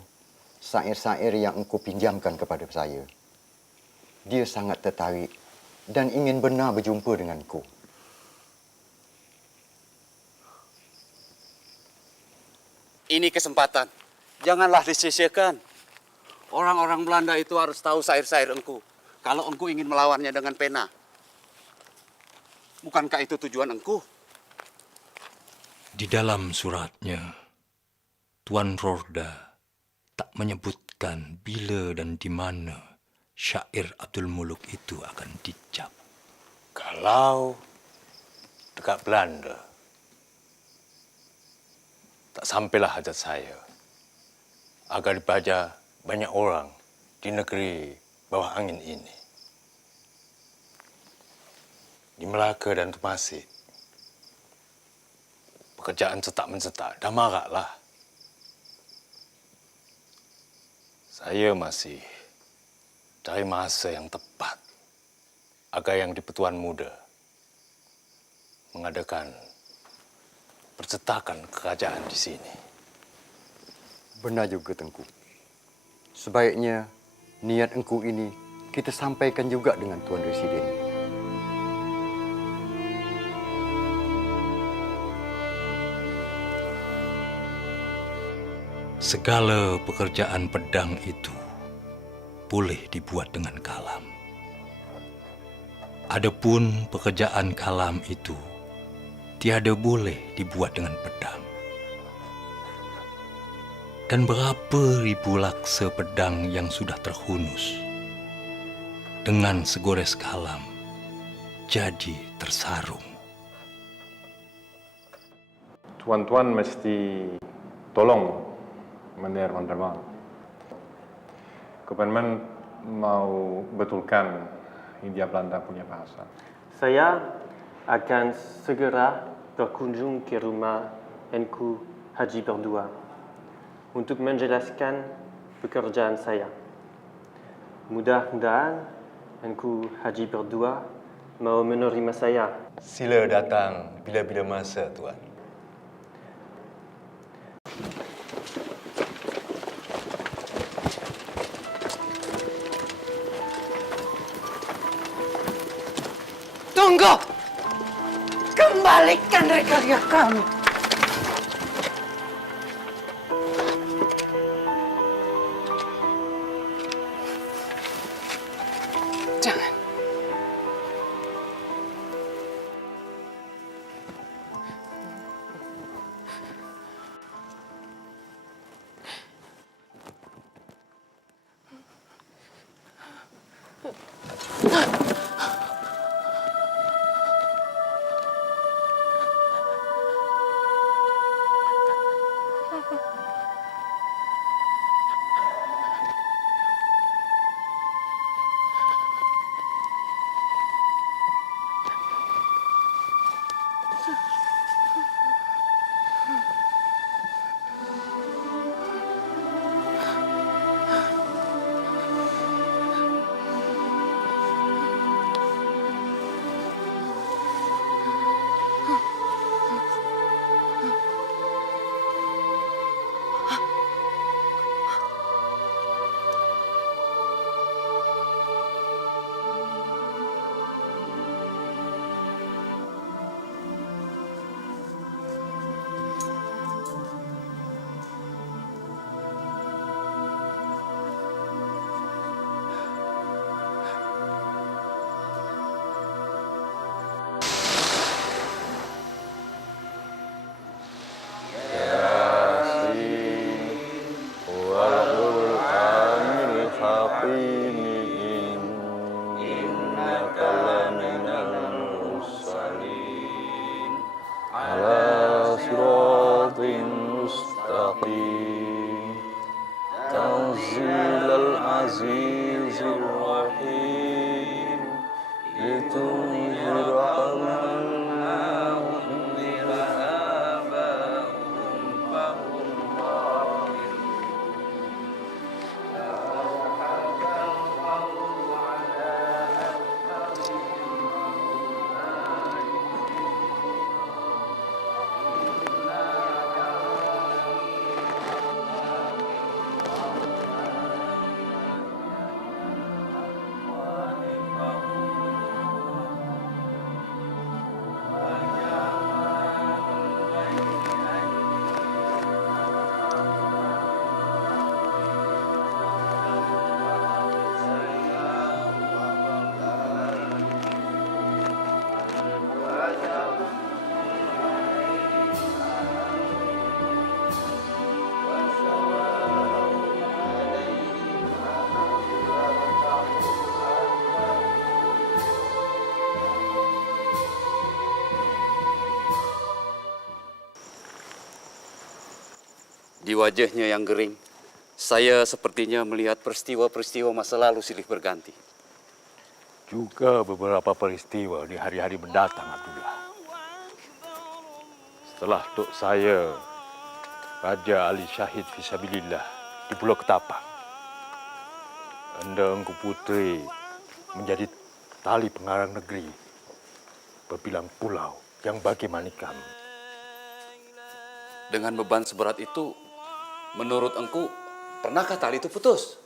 syair-syair yang engkau pinjamkan kepada saya. Dia sangat tertarik dan ingin benar berjumpa dengan engkau. Ini kesempatan. Janganlah disia-siakan. Orang-orang Belanda itu harus tahu syair-syair engkau. Kalau engkau ingin melawannya dengan pena. Bukankah itu tujuan engkau? Di dalam suratnya, Tuan Rauda tak menyebutkan bila dan di mana syair Abdul Muluk itu akan dicap. Kalau dekat Belanda, tak sampailah hajat saya agar dibaca banyak orang di negeri bawah angin ini. Di Melaka dan Temasek, pekerjaan cetak-mencetak dah maraklah. Saya masih cari masa yang tepat agar yang di Pertuan Muda mengadakan percetakan kerajaan di sini. Benar juga, Tengku. Sebaiknya niat engkau ini kita sampaikan juga dengan Tuan Residen. Segala pekerjaan pedang itu boleh dibuat dengan kalam. Adapun pekerjaan kalam itu tiada boleh dibuat dengan pedang. Dan berapa ribu laksa pedang yang sudah terhunus dengan segores kalam jadi tersarung. Tuan-tuan mesti tolong Menir van der Waal. Kepenmen mau betulkan Hindia Belanda punya bahasa. Saya akan segera berkunjung ke rumah Engku Haji Berdua untuk menjelaskan pekerjaan saya. Mudah-mudahan Engku Haji Berdua mau menerima saya. Sila datang bila-bila masa, Tuan. Tunggu! Kembalikan regalia kami. Jangan. Di wajahnya yang gering, saya sepertinya melihat peristiwa-peristiwa masa lalu silih berganti. Juga beberapa peristiwa di hari-hari mendatang, Abdullah. Setelah tok saya, Raja Ali Syahid Fisabilillah di Pulau Ketapang, Anda Engku Putri menjadi tali pengarang negeri berbilang pulau yang bagi manikam. Dengan beban seberat itu, menurut engku, pernahkah tali itu putus?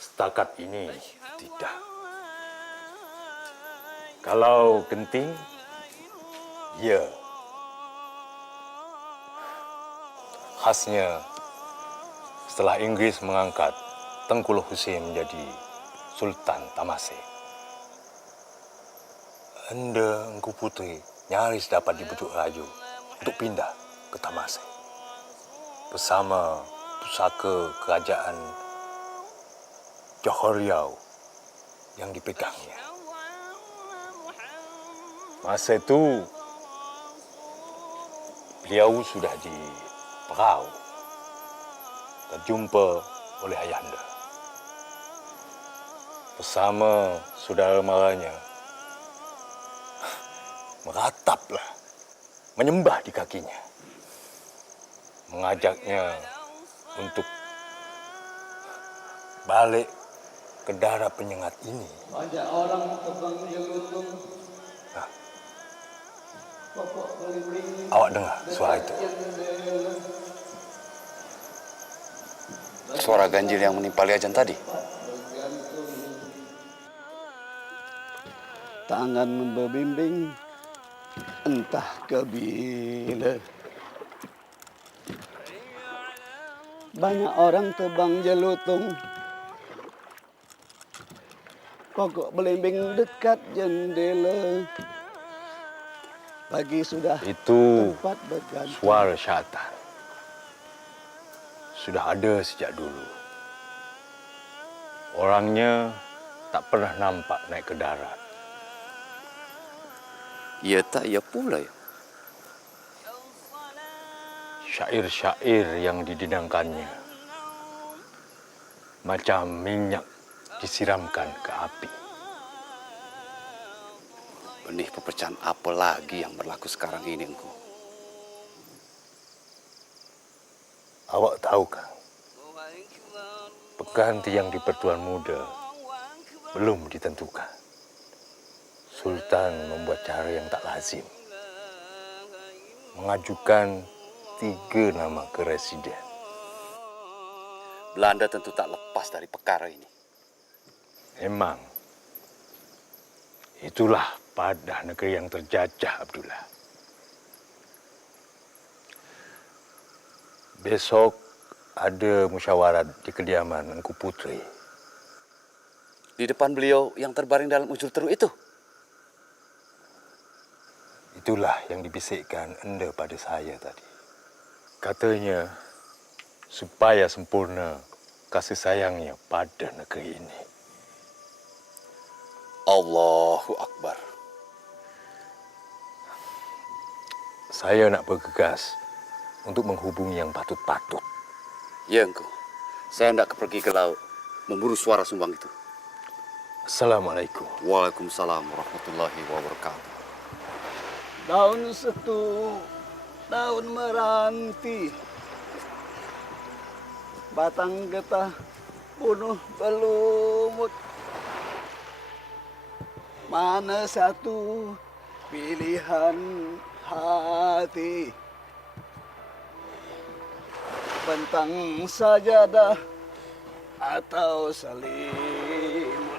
Setakat ini tidak. Kalau genting, ya. Khasnya setelah Inggris mengangkat Tengku Hussein menjadi Sultan Tamasek, Anda Engku Putri nyaris dapat dibujuk rayu untuk pindah ke Tamasek bersama pusaka kerajaan Johor Riau yang dipegangnya. Masa itu beliau sudah di Perau, terjumpa oleh ayahanda. Bersama saudara maranya, merataplah, menyembah di kakinya, mengajaknya untuk balik ke daerah penyengat ini. Banyak orang tebang jelutung. Awak dengar suara itu? Suara ganjil yang menimpali ajan tadi. Tangan membimbing entah ke bila. Banyak orang tebang jelutung. Pokok belimbing dekat jendela. Pagi sudah Itu tempat berganti. suara syaitan. Sudah ada sejak dulu. Orangnya tak pernah nampak naik ke darat. Ya tak, ya pula ya. Syair-syair yang didendangkannya macam minyak disiramkan ke api. Benih pepecahan apa lagi yang berlaku sekarang ini, Engku? Awak tahu kan, pengganti yang di Pertuan Muda belum ditentukan. Sultan membuat cara yang tak lazim, mengajukan 3 nama ke residen. Belanda tentu tak lepas dari perkara ini. Memang, itulah padah negeri yang terjajah, Abdullah. Besok ada musyawarah di kediaman Engku Putri. Di depan beliau yang terbaring dalam ujul teruk itu. Itulah yang dibisikkan Anda pada saya tadi. Katanya, supaya sempurna kasih sayangnya pada negeri ini. Allahu Akbar. Saya nak bergegas untuk menghubungi yang patut-patut. Ya, Engku. Saya hendak pergi ke laut memburu suara sumbang itu. Assalamualaikum. Waalaikumsalam warahmatullahi wabarakatuh. Daun setu, daun meranti, batang getah bunuh belumut. Mana satu pilihan hati? Bentang sajadah atau selimut?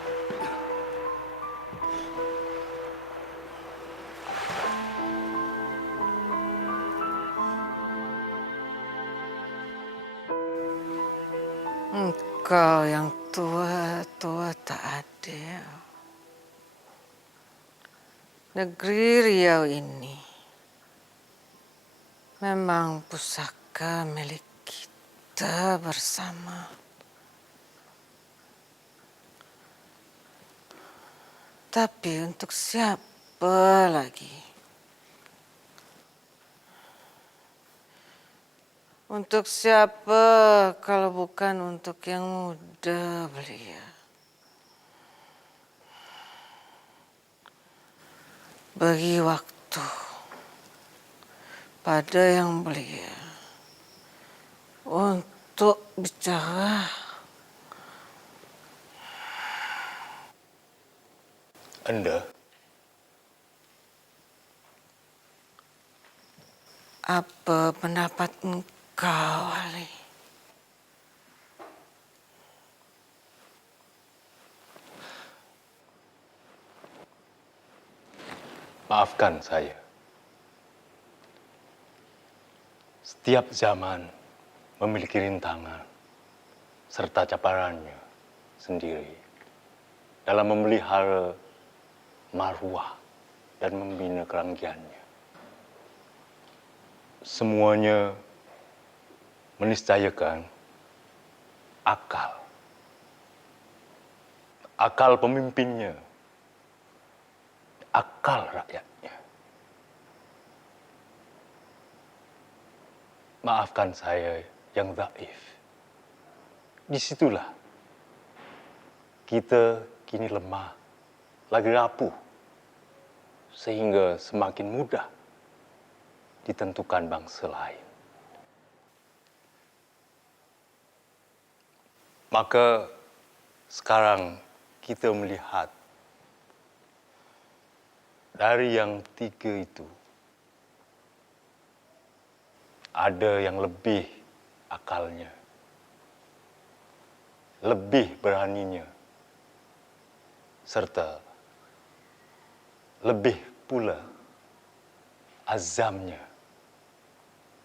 Engkau yang tua-tua tak adil. Negeri Riau ini memang pusaka milik kita bersama. Tapi untuk siapa lagi? Untuk siapa kalau bukan untuk yang muda belia? Bagi waktu pada yang belia untuk bicara. Anda? Apa pendapat engkau, Ali? Maafkan saya. Setiap zaman memiliki rintangan serta cabarannya sendiri dalam memelihara marwah dan membina keranggiannya. Semuanya meniscayakan akal pemimpinnya, akal rakyatnya. Maafkan saya yang dhaif. Disitulah kita kini lemah, lagi rapuh, sehingga semakin mudah ditentukan bangsa lain. Maka sekarang kita melihat dari yang tiga itu, ada yang lebih akalnya, lebih beraninya, serta lebih pula azamnya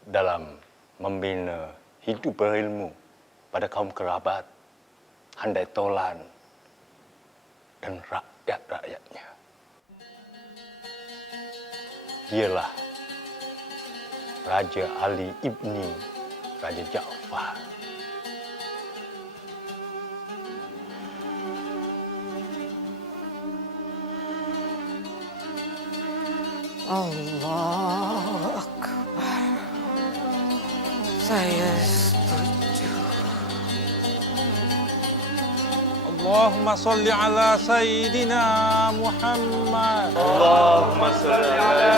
dalam membina hidup berilmu pada kaum kerabat, handai tolan, dan rakyat-rakyatnya. Dialah Raja Ali ibni Raja Ja'far. Allahu Akbar. Saya setuju. Allahumma salli ala Sayyidina Muhammad. Allahumma salli ala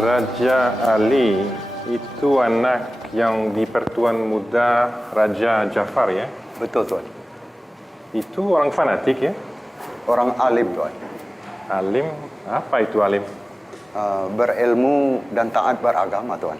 Raja Ali itu anak yang dipertuan muda Raja Ja'far ya? Betul, Tuan. Itu orang fanatik ya? Orang alim, Tuan. Alim? Apa itu alim? Berilmu dan taat beragama, Tuan.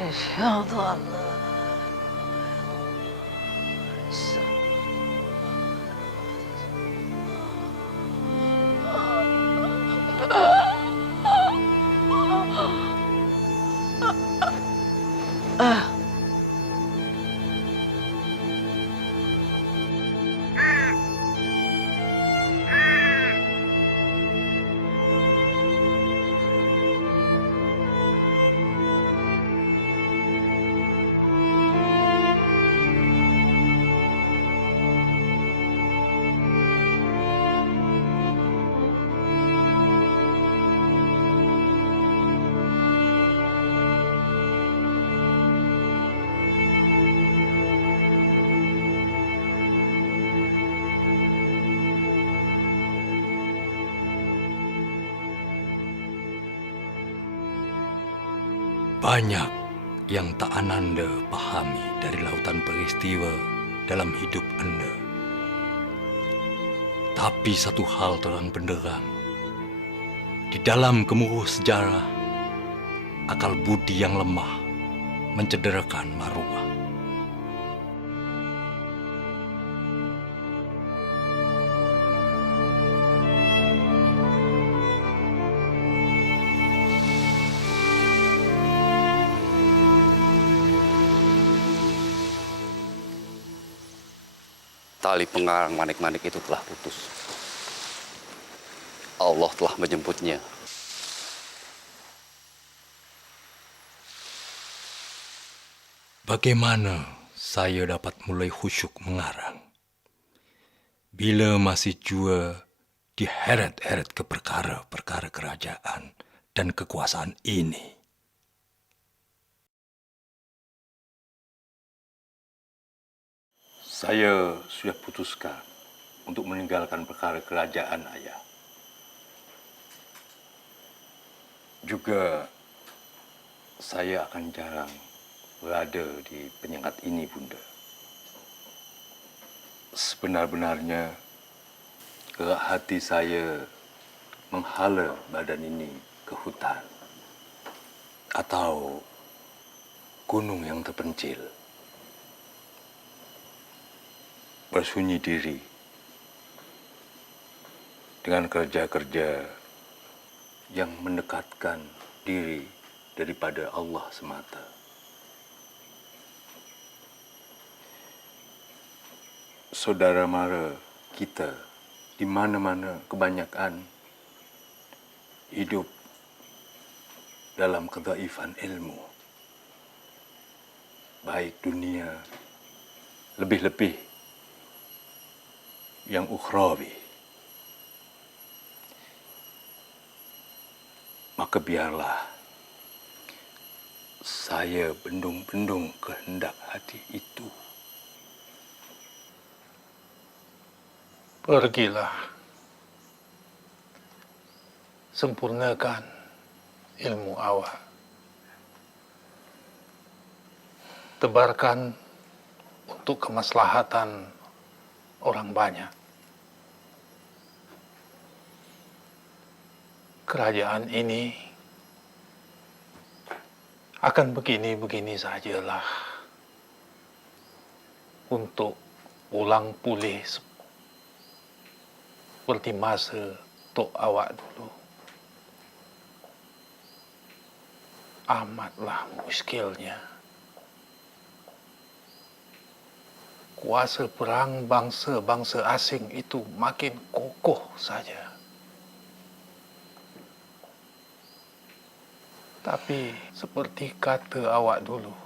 Asyhadu an la ilaha illallah. Banyak yang tak Ananda pahami dari lautan peristiwa dalam hidup Anda. Tapi satu hal terang benderang. Di dalam gemuruh sejarah, akal budi yang lemah mencederakan maruah. Tali pengarang manik-manik itu telah putus. Allah telah menjemputnya. Bagaimana saya dapat mulai khusyuk mengarang? Bila masih jua diheret-heret ke perkara-perkara kerajaan dan kekuasaan ini. Saya sudah putuskan untuk meninggalkan perkara kerajaan, Ayah. Juga saya akan jarang berada di penyengat ini, Bunda. Sebenar-benarnya gerak hati saya menghala badan ini ke hutan atau gunung yang terpencil. Bersunyi diri dengan kerja-kerja yang mendekatkan diri daripada Allah semata. Saudara mara kita di mana-mana kebanyakan hidup dalam kedhaifan ilmu, baik dunia, lebih-lebih yang ukhrawi. Maka biarlah saya bendung-bendung kehendak hati itu. Pergilah, sempurnakan ilmu awak. Tebarkan untuk kemaslahatan orang banyak. Kerajaan ini akan begini-begini sajalah untuk ulang pulih seperti masa tok awak dulu. Amatlah muskilnya. Kuasa perang bangsa-bangsa asing itu makin kokoh saja. Tapi seperti kata awak dulu,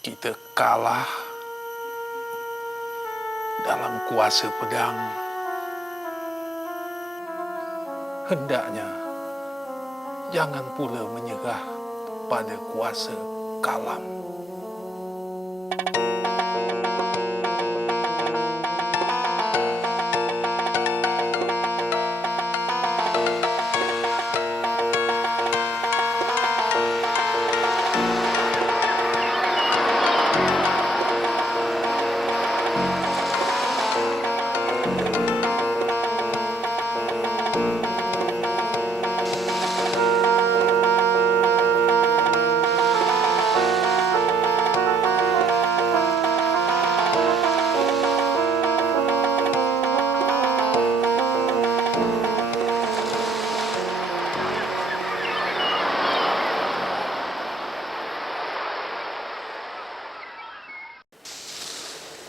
kita kalah dalam kuasa pedang. Hendaknya jangan pula menyerah pada kuasa kalam.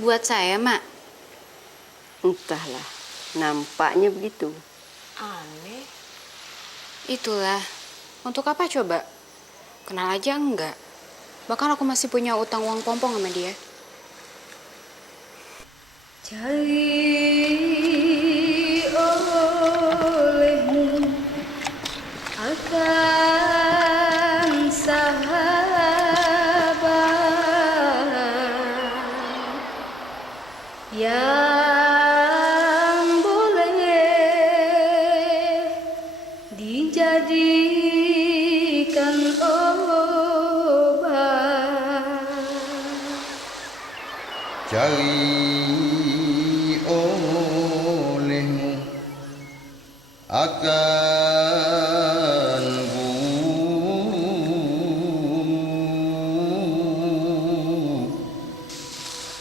Buat saya, Mak. Entahlah, nampaknya begitu. Aneh. Itulah. Untuk apa coba? Kenal aja enggak. Bahkan aku masih punya utang uang pompong sama dia. Cari olehmu akan sahabat yang boleh dijadikan akan guru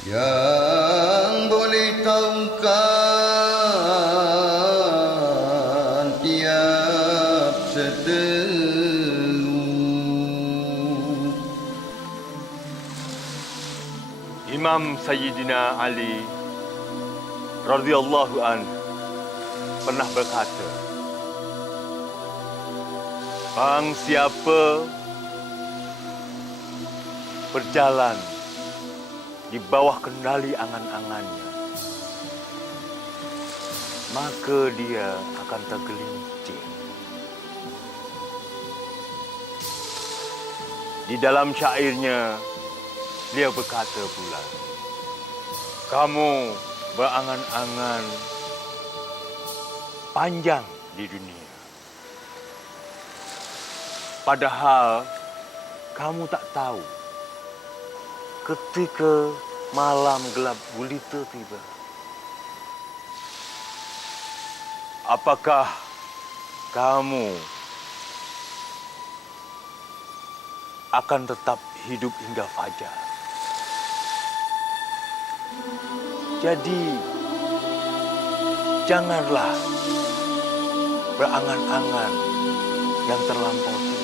yang boleh tahukan tiap seteru. Imam Sayyidina Ali radhiyallahu anhu pernah berkata, barang siapa berjalan di bawah kendali angan-angannya, maka dia akan tergelincir. Di dalam syairnya, beliau berkata pula, kamu berangan-angan panjang di dunia. Padahal kamu tak tahu ketika malam gelap gulita tiba, apakah kamu akan tetap hidup hingga fajar? Jadi, janganlah berangan-angan yang terlampau tinggi.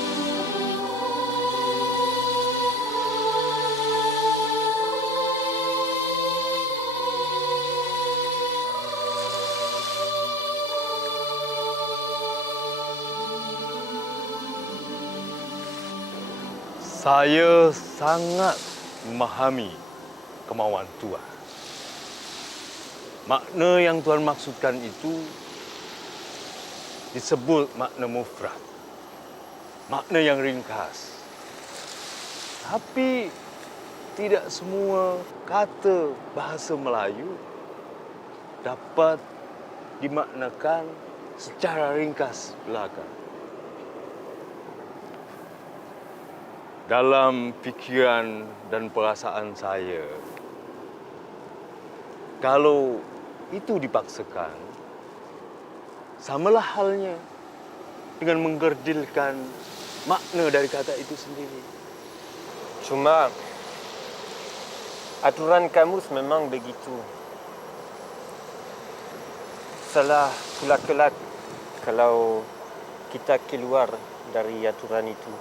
Saya sangat memahami kemauan Tuhan. Makna yang Tuhan maksudkan itu disebut makna mufrad, makna yang ringkas. Tapi tidak semua kata bahasa Melayu dapat dimaknakan secara ringkas belaka. Dalam fikiran dan perasaan saya, kalau itu dipaksakan, samalah halnya dengan menggerdilkan makna dari kata itu sendiri. Cuma aturan kamus memang begitu. Salah pula kelak kalau kita keluar dari aturan itu.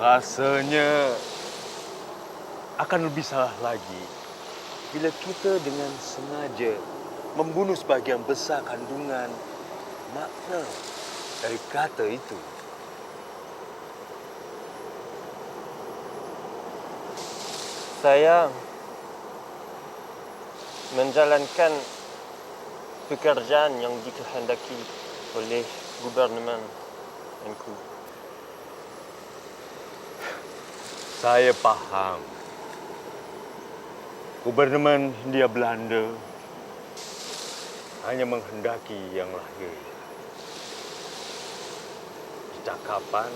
Rasanya akan lebih salah lagi bila kita dengan sengaja membunuh sebagian besar kandungan makna dari kata itu. Saya menjalankan pekerjaan yang dikehendaki oleh gubernamenku. Saya paham. Gubernemen Hindia Belanda hanya menghendaki yang lahir. Percakapan,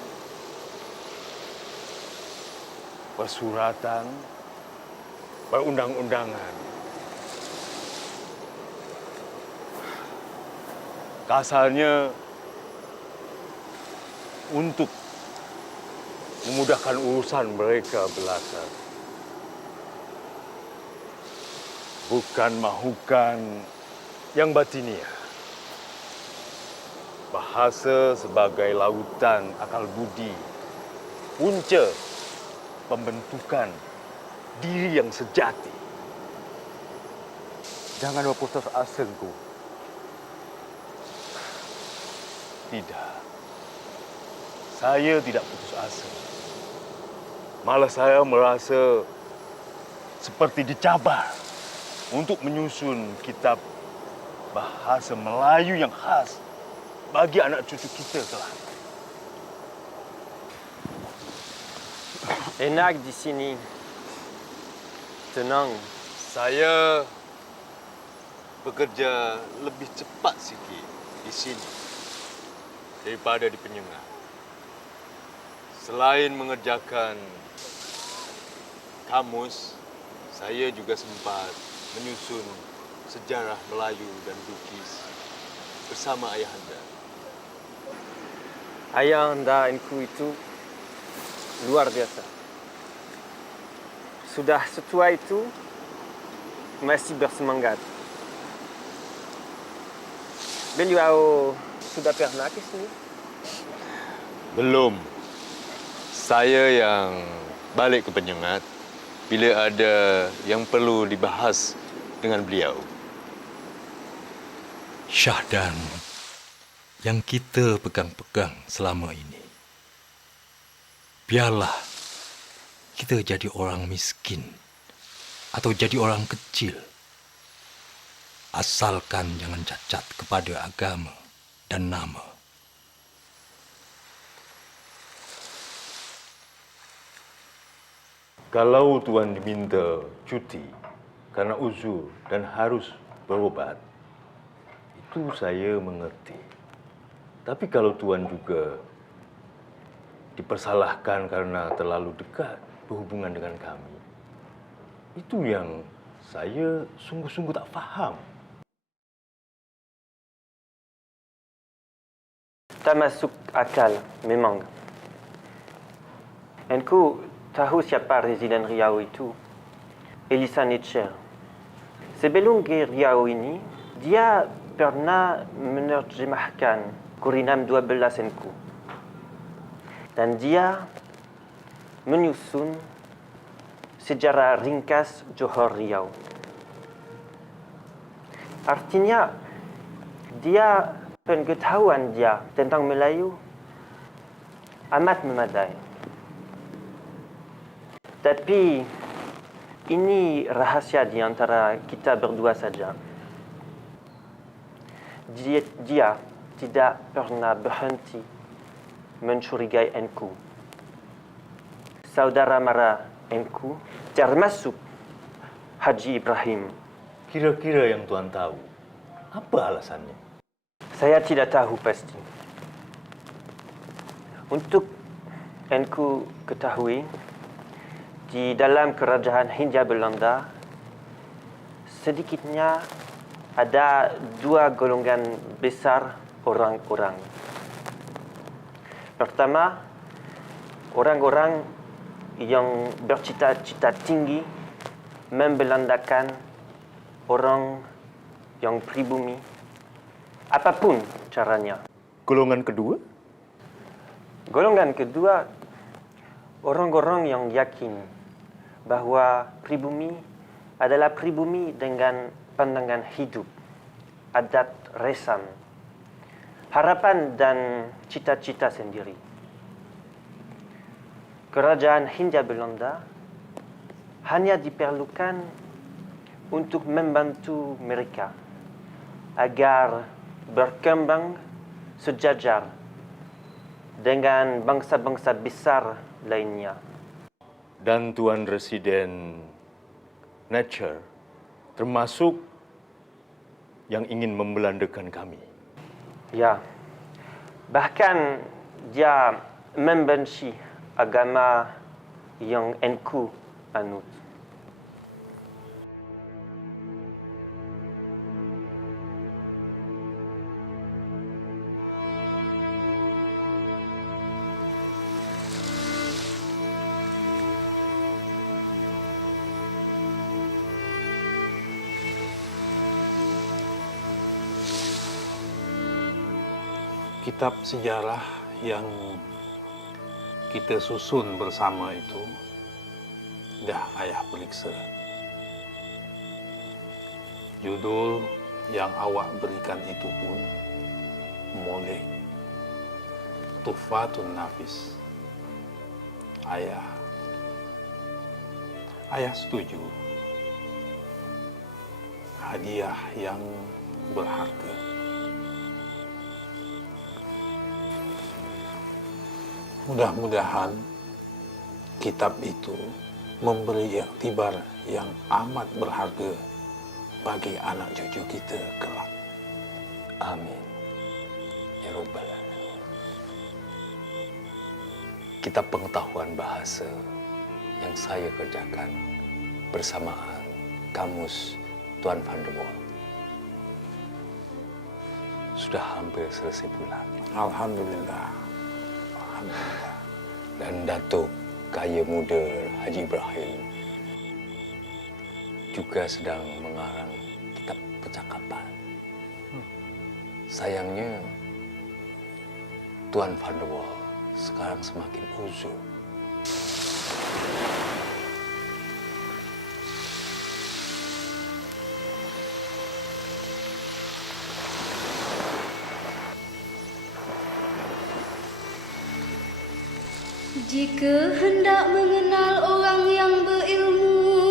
persuratan, perundang-undangan. Kasarnya untuk memudahkan urusan mereka belaka. Bukan mahukan yang batiniah. Bahasa sebagai lautan akal budi, punca pembentukan diri yang sejati. Jangan berputus asa, Engku. Tidak. Saya tidak putus asa. Malah saya merasa seperti dicabar untuk menyusun kitab bahasa Melayu yang khas bagi anak cucu kita kelak. Enak di sini. Tenang. Saya bekerja lebih cepat sikit di sini daripada di Penyengah. Selain mengerjakan kamus, saya juga sempat menyusun sejarah Melayu dan Bugis bersama ayahanda. Ayahanda Enku itu luar biasa. Sudah setua itu masih bersemangat. Beliau sudah pernah ke sini? Belum. Saya yang balik ke Penyengat bila ada yang perlu dibahas dengan beliau. Syahdan yang kita pegang-pegang selama ini. Biarlah kita jadi orang miskin atau jadi orang kecil. Asalkan jangan cacat kepada agama dan nama. Kalau Tuan diminta cuti karena uzur dan harus berobat, itu saya mengerti. Tapi kalau Tuan juga dipersalahkan karena terlalu dekat berhubungan dengan kami, itu yang saya sungguh-sungguh tak faham. Tak masuk akal memang. Enku tahu siapa Residen Riau itu. Elisa Nietzsche. Sebelum ke Riau ini, dia pernah menerjemahkan Kurinam 12 Enku. Dan dia menyusun sejarah ringkas Johor Riau. Artinya, dia pengetahuan dia tentang Melayu amat memadai. Tapi ini rahasia di antara kita berdua saja. Dia tidak pernah berhenti mencurigai Enku. Saudara mara Enku termasuk Haji Ibrahim. Kira-kira yang Tuan tahu, apa alasannya? Saya tidak tahu pasti. Untuk Enku ketahui, di dalam kerajaan Hindia Belanda, sedikitnya ada dua golongan besar orang-orang. Pertama, orang-orang yang bercita-cita tinggi membelandakan orang yang pribumi, apapun caranya. Golongan kedua? Golongan kedua, orang-orang yang yakin bahwa pribumi adalah pribumi dengan pandangan hidup, adat resam, harapan dan cita-cita sendiri. Kerajaan Hindia Belanda hanya diperlukan untuk membantu mereka agar berkembang sejajar dengan bangsa-bangsa besar lainnya. Dan Tuan Residen Nietzsche termasuk yang ingin membelandakan kami. Ya, bahkan dia membenci agama yang Enku anut. Kitab sejarah yang kita susun bersama itu dah ayah periksa. Judul yang awak berikan itu pun molek. Tuhfatun Nafis. Ayah setuju. Hadiah yang berharga. Mudah-mudahan kitab itu memberi iktibar yang amat berharga bagi anak cucu kita kelak. Amin. Ya Rabbal Alamin. Kitab pengetahuan bahasa yang saya kerjakan bersamaan Kamus Tuan Van der Waal. sudah hampir selesai pula. Alhamdulillah. Alhamdulillah. Dan Datuk Kaya Muda Haji Ibrahim juga sedang mengarang kitab percakapan. Sayangnya, Tuan Van der Wal sekarang semakin uzur. Jika hendak mengenal orang yang berilmu,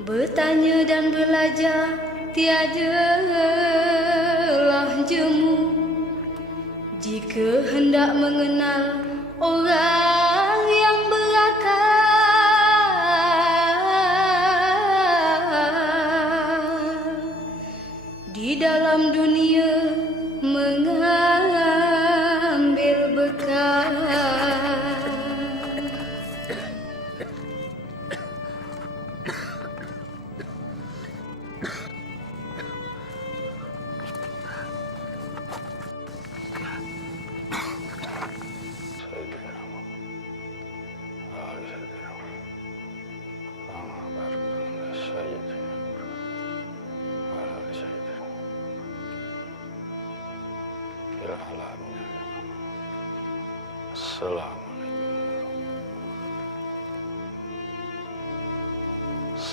bertanya dan belajar tiadalah jemu. Jika hendak mengenal orang yang berakal, di dalam dunia mengambil bekal.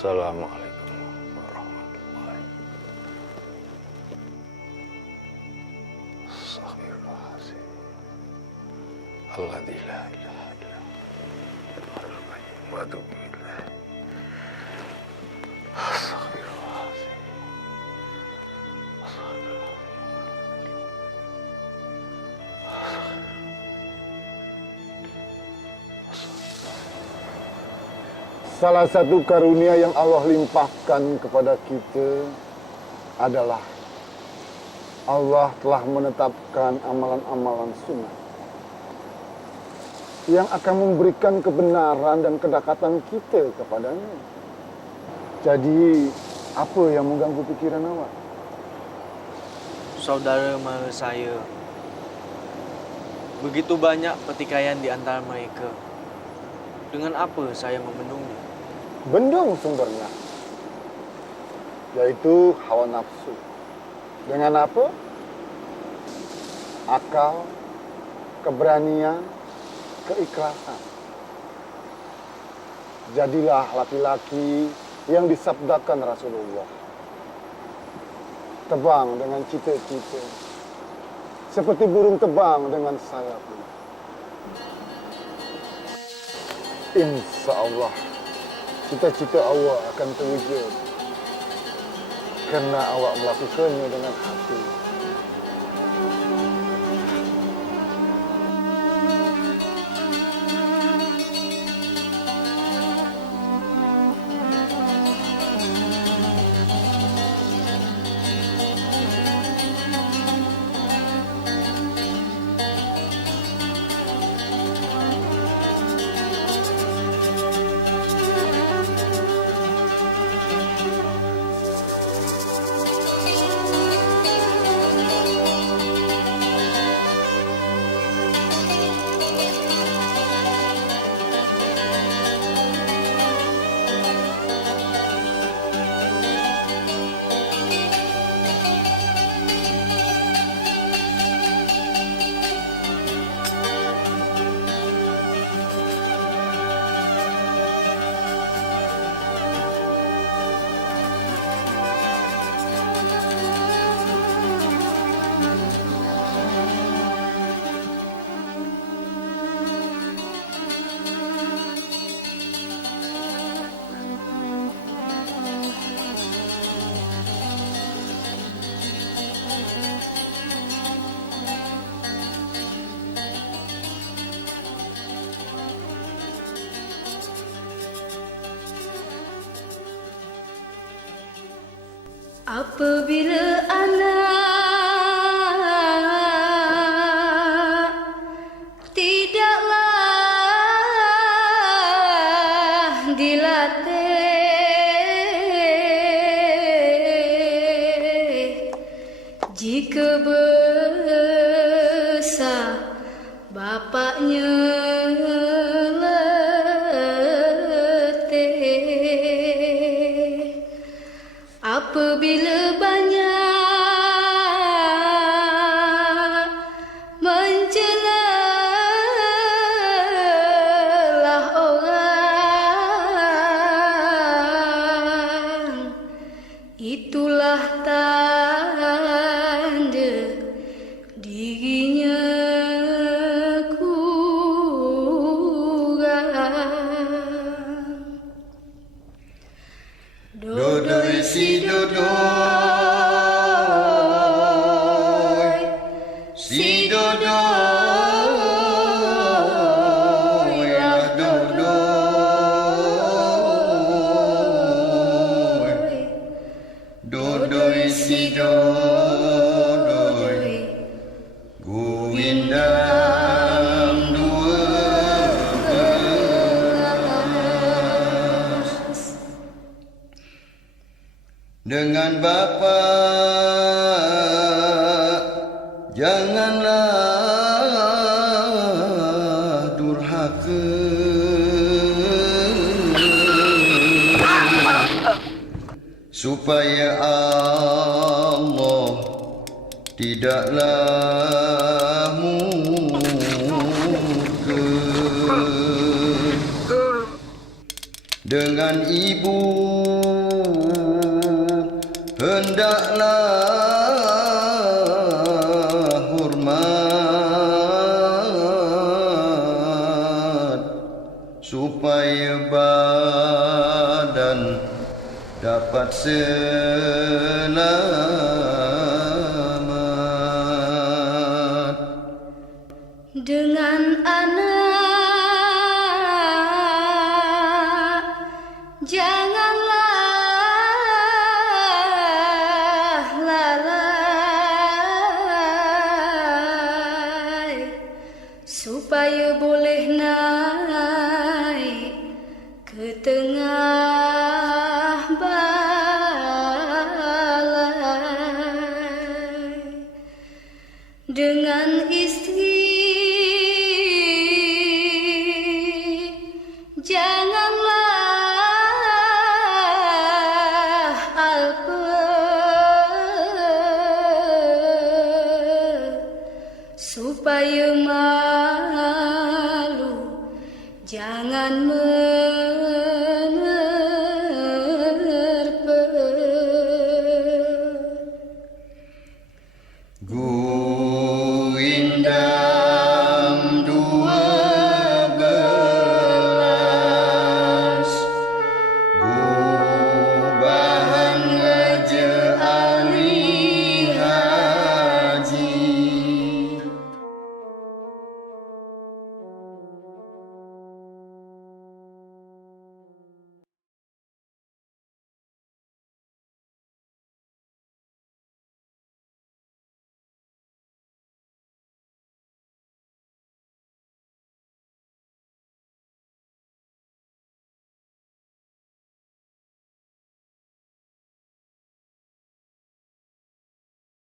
Assalamualaikum warahmatullahi Astaghfirullahaladzim. Alladzi la ilaha illa huwal qayyum wa atubu ilaih. Astaghfirullahaladzim. Salah satu karunia yang Allah limpahkan kepada kita adalah Allah telah menetapkan amalan-amalan sunnah yang akan memberikan kebenaran dan kedekatan kita kepadanya. Jadi, apa yang mengganggu pikiran awak? Saudara mara saya, begitu banyak pertikaian di antara mereka. Dengan apa saya membendungnya? Bendung sumbernya, yaitu hawa nafsu. Dengan apa? Akal, keberanian, keikhlasan. Jadilah laki-laki yang disabdakan Rasulullah. Terbang dengan cita-cita, seperti burung terbang dengan sayapnya. Insya Allah, cita-cita awak akan terwujud karena awak melakukannya dengan hati. Apabila anak tidaklah dilatih letih apabila banyak mencela orang, itulah tanda dirinya kurang. Dodoi si dodoi, si dodoi lah dodoi, dodoi si dodoi, Gowindam dua belas. Dengan Bapa janganlah durhaka, supaya Allah tidaklah murka. Dengan ibu hendaklah hormat, supaya badan dapat selamat. Dengan anak janganlah lalai, supaya boleh naik ke tengah balai. Dengan istri janganlah alpa, supaya malu jangan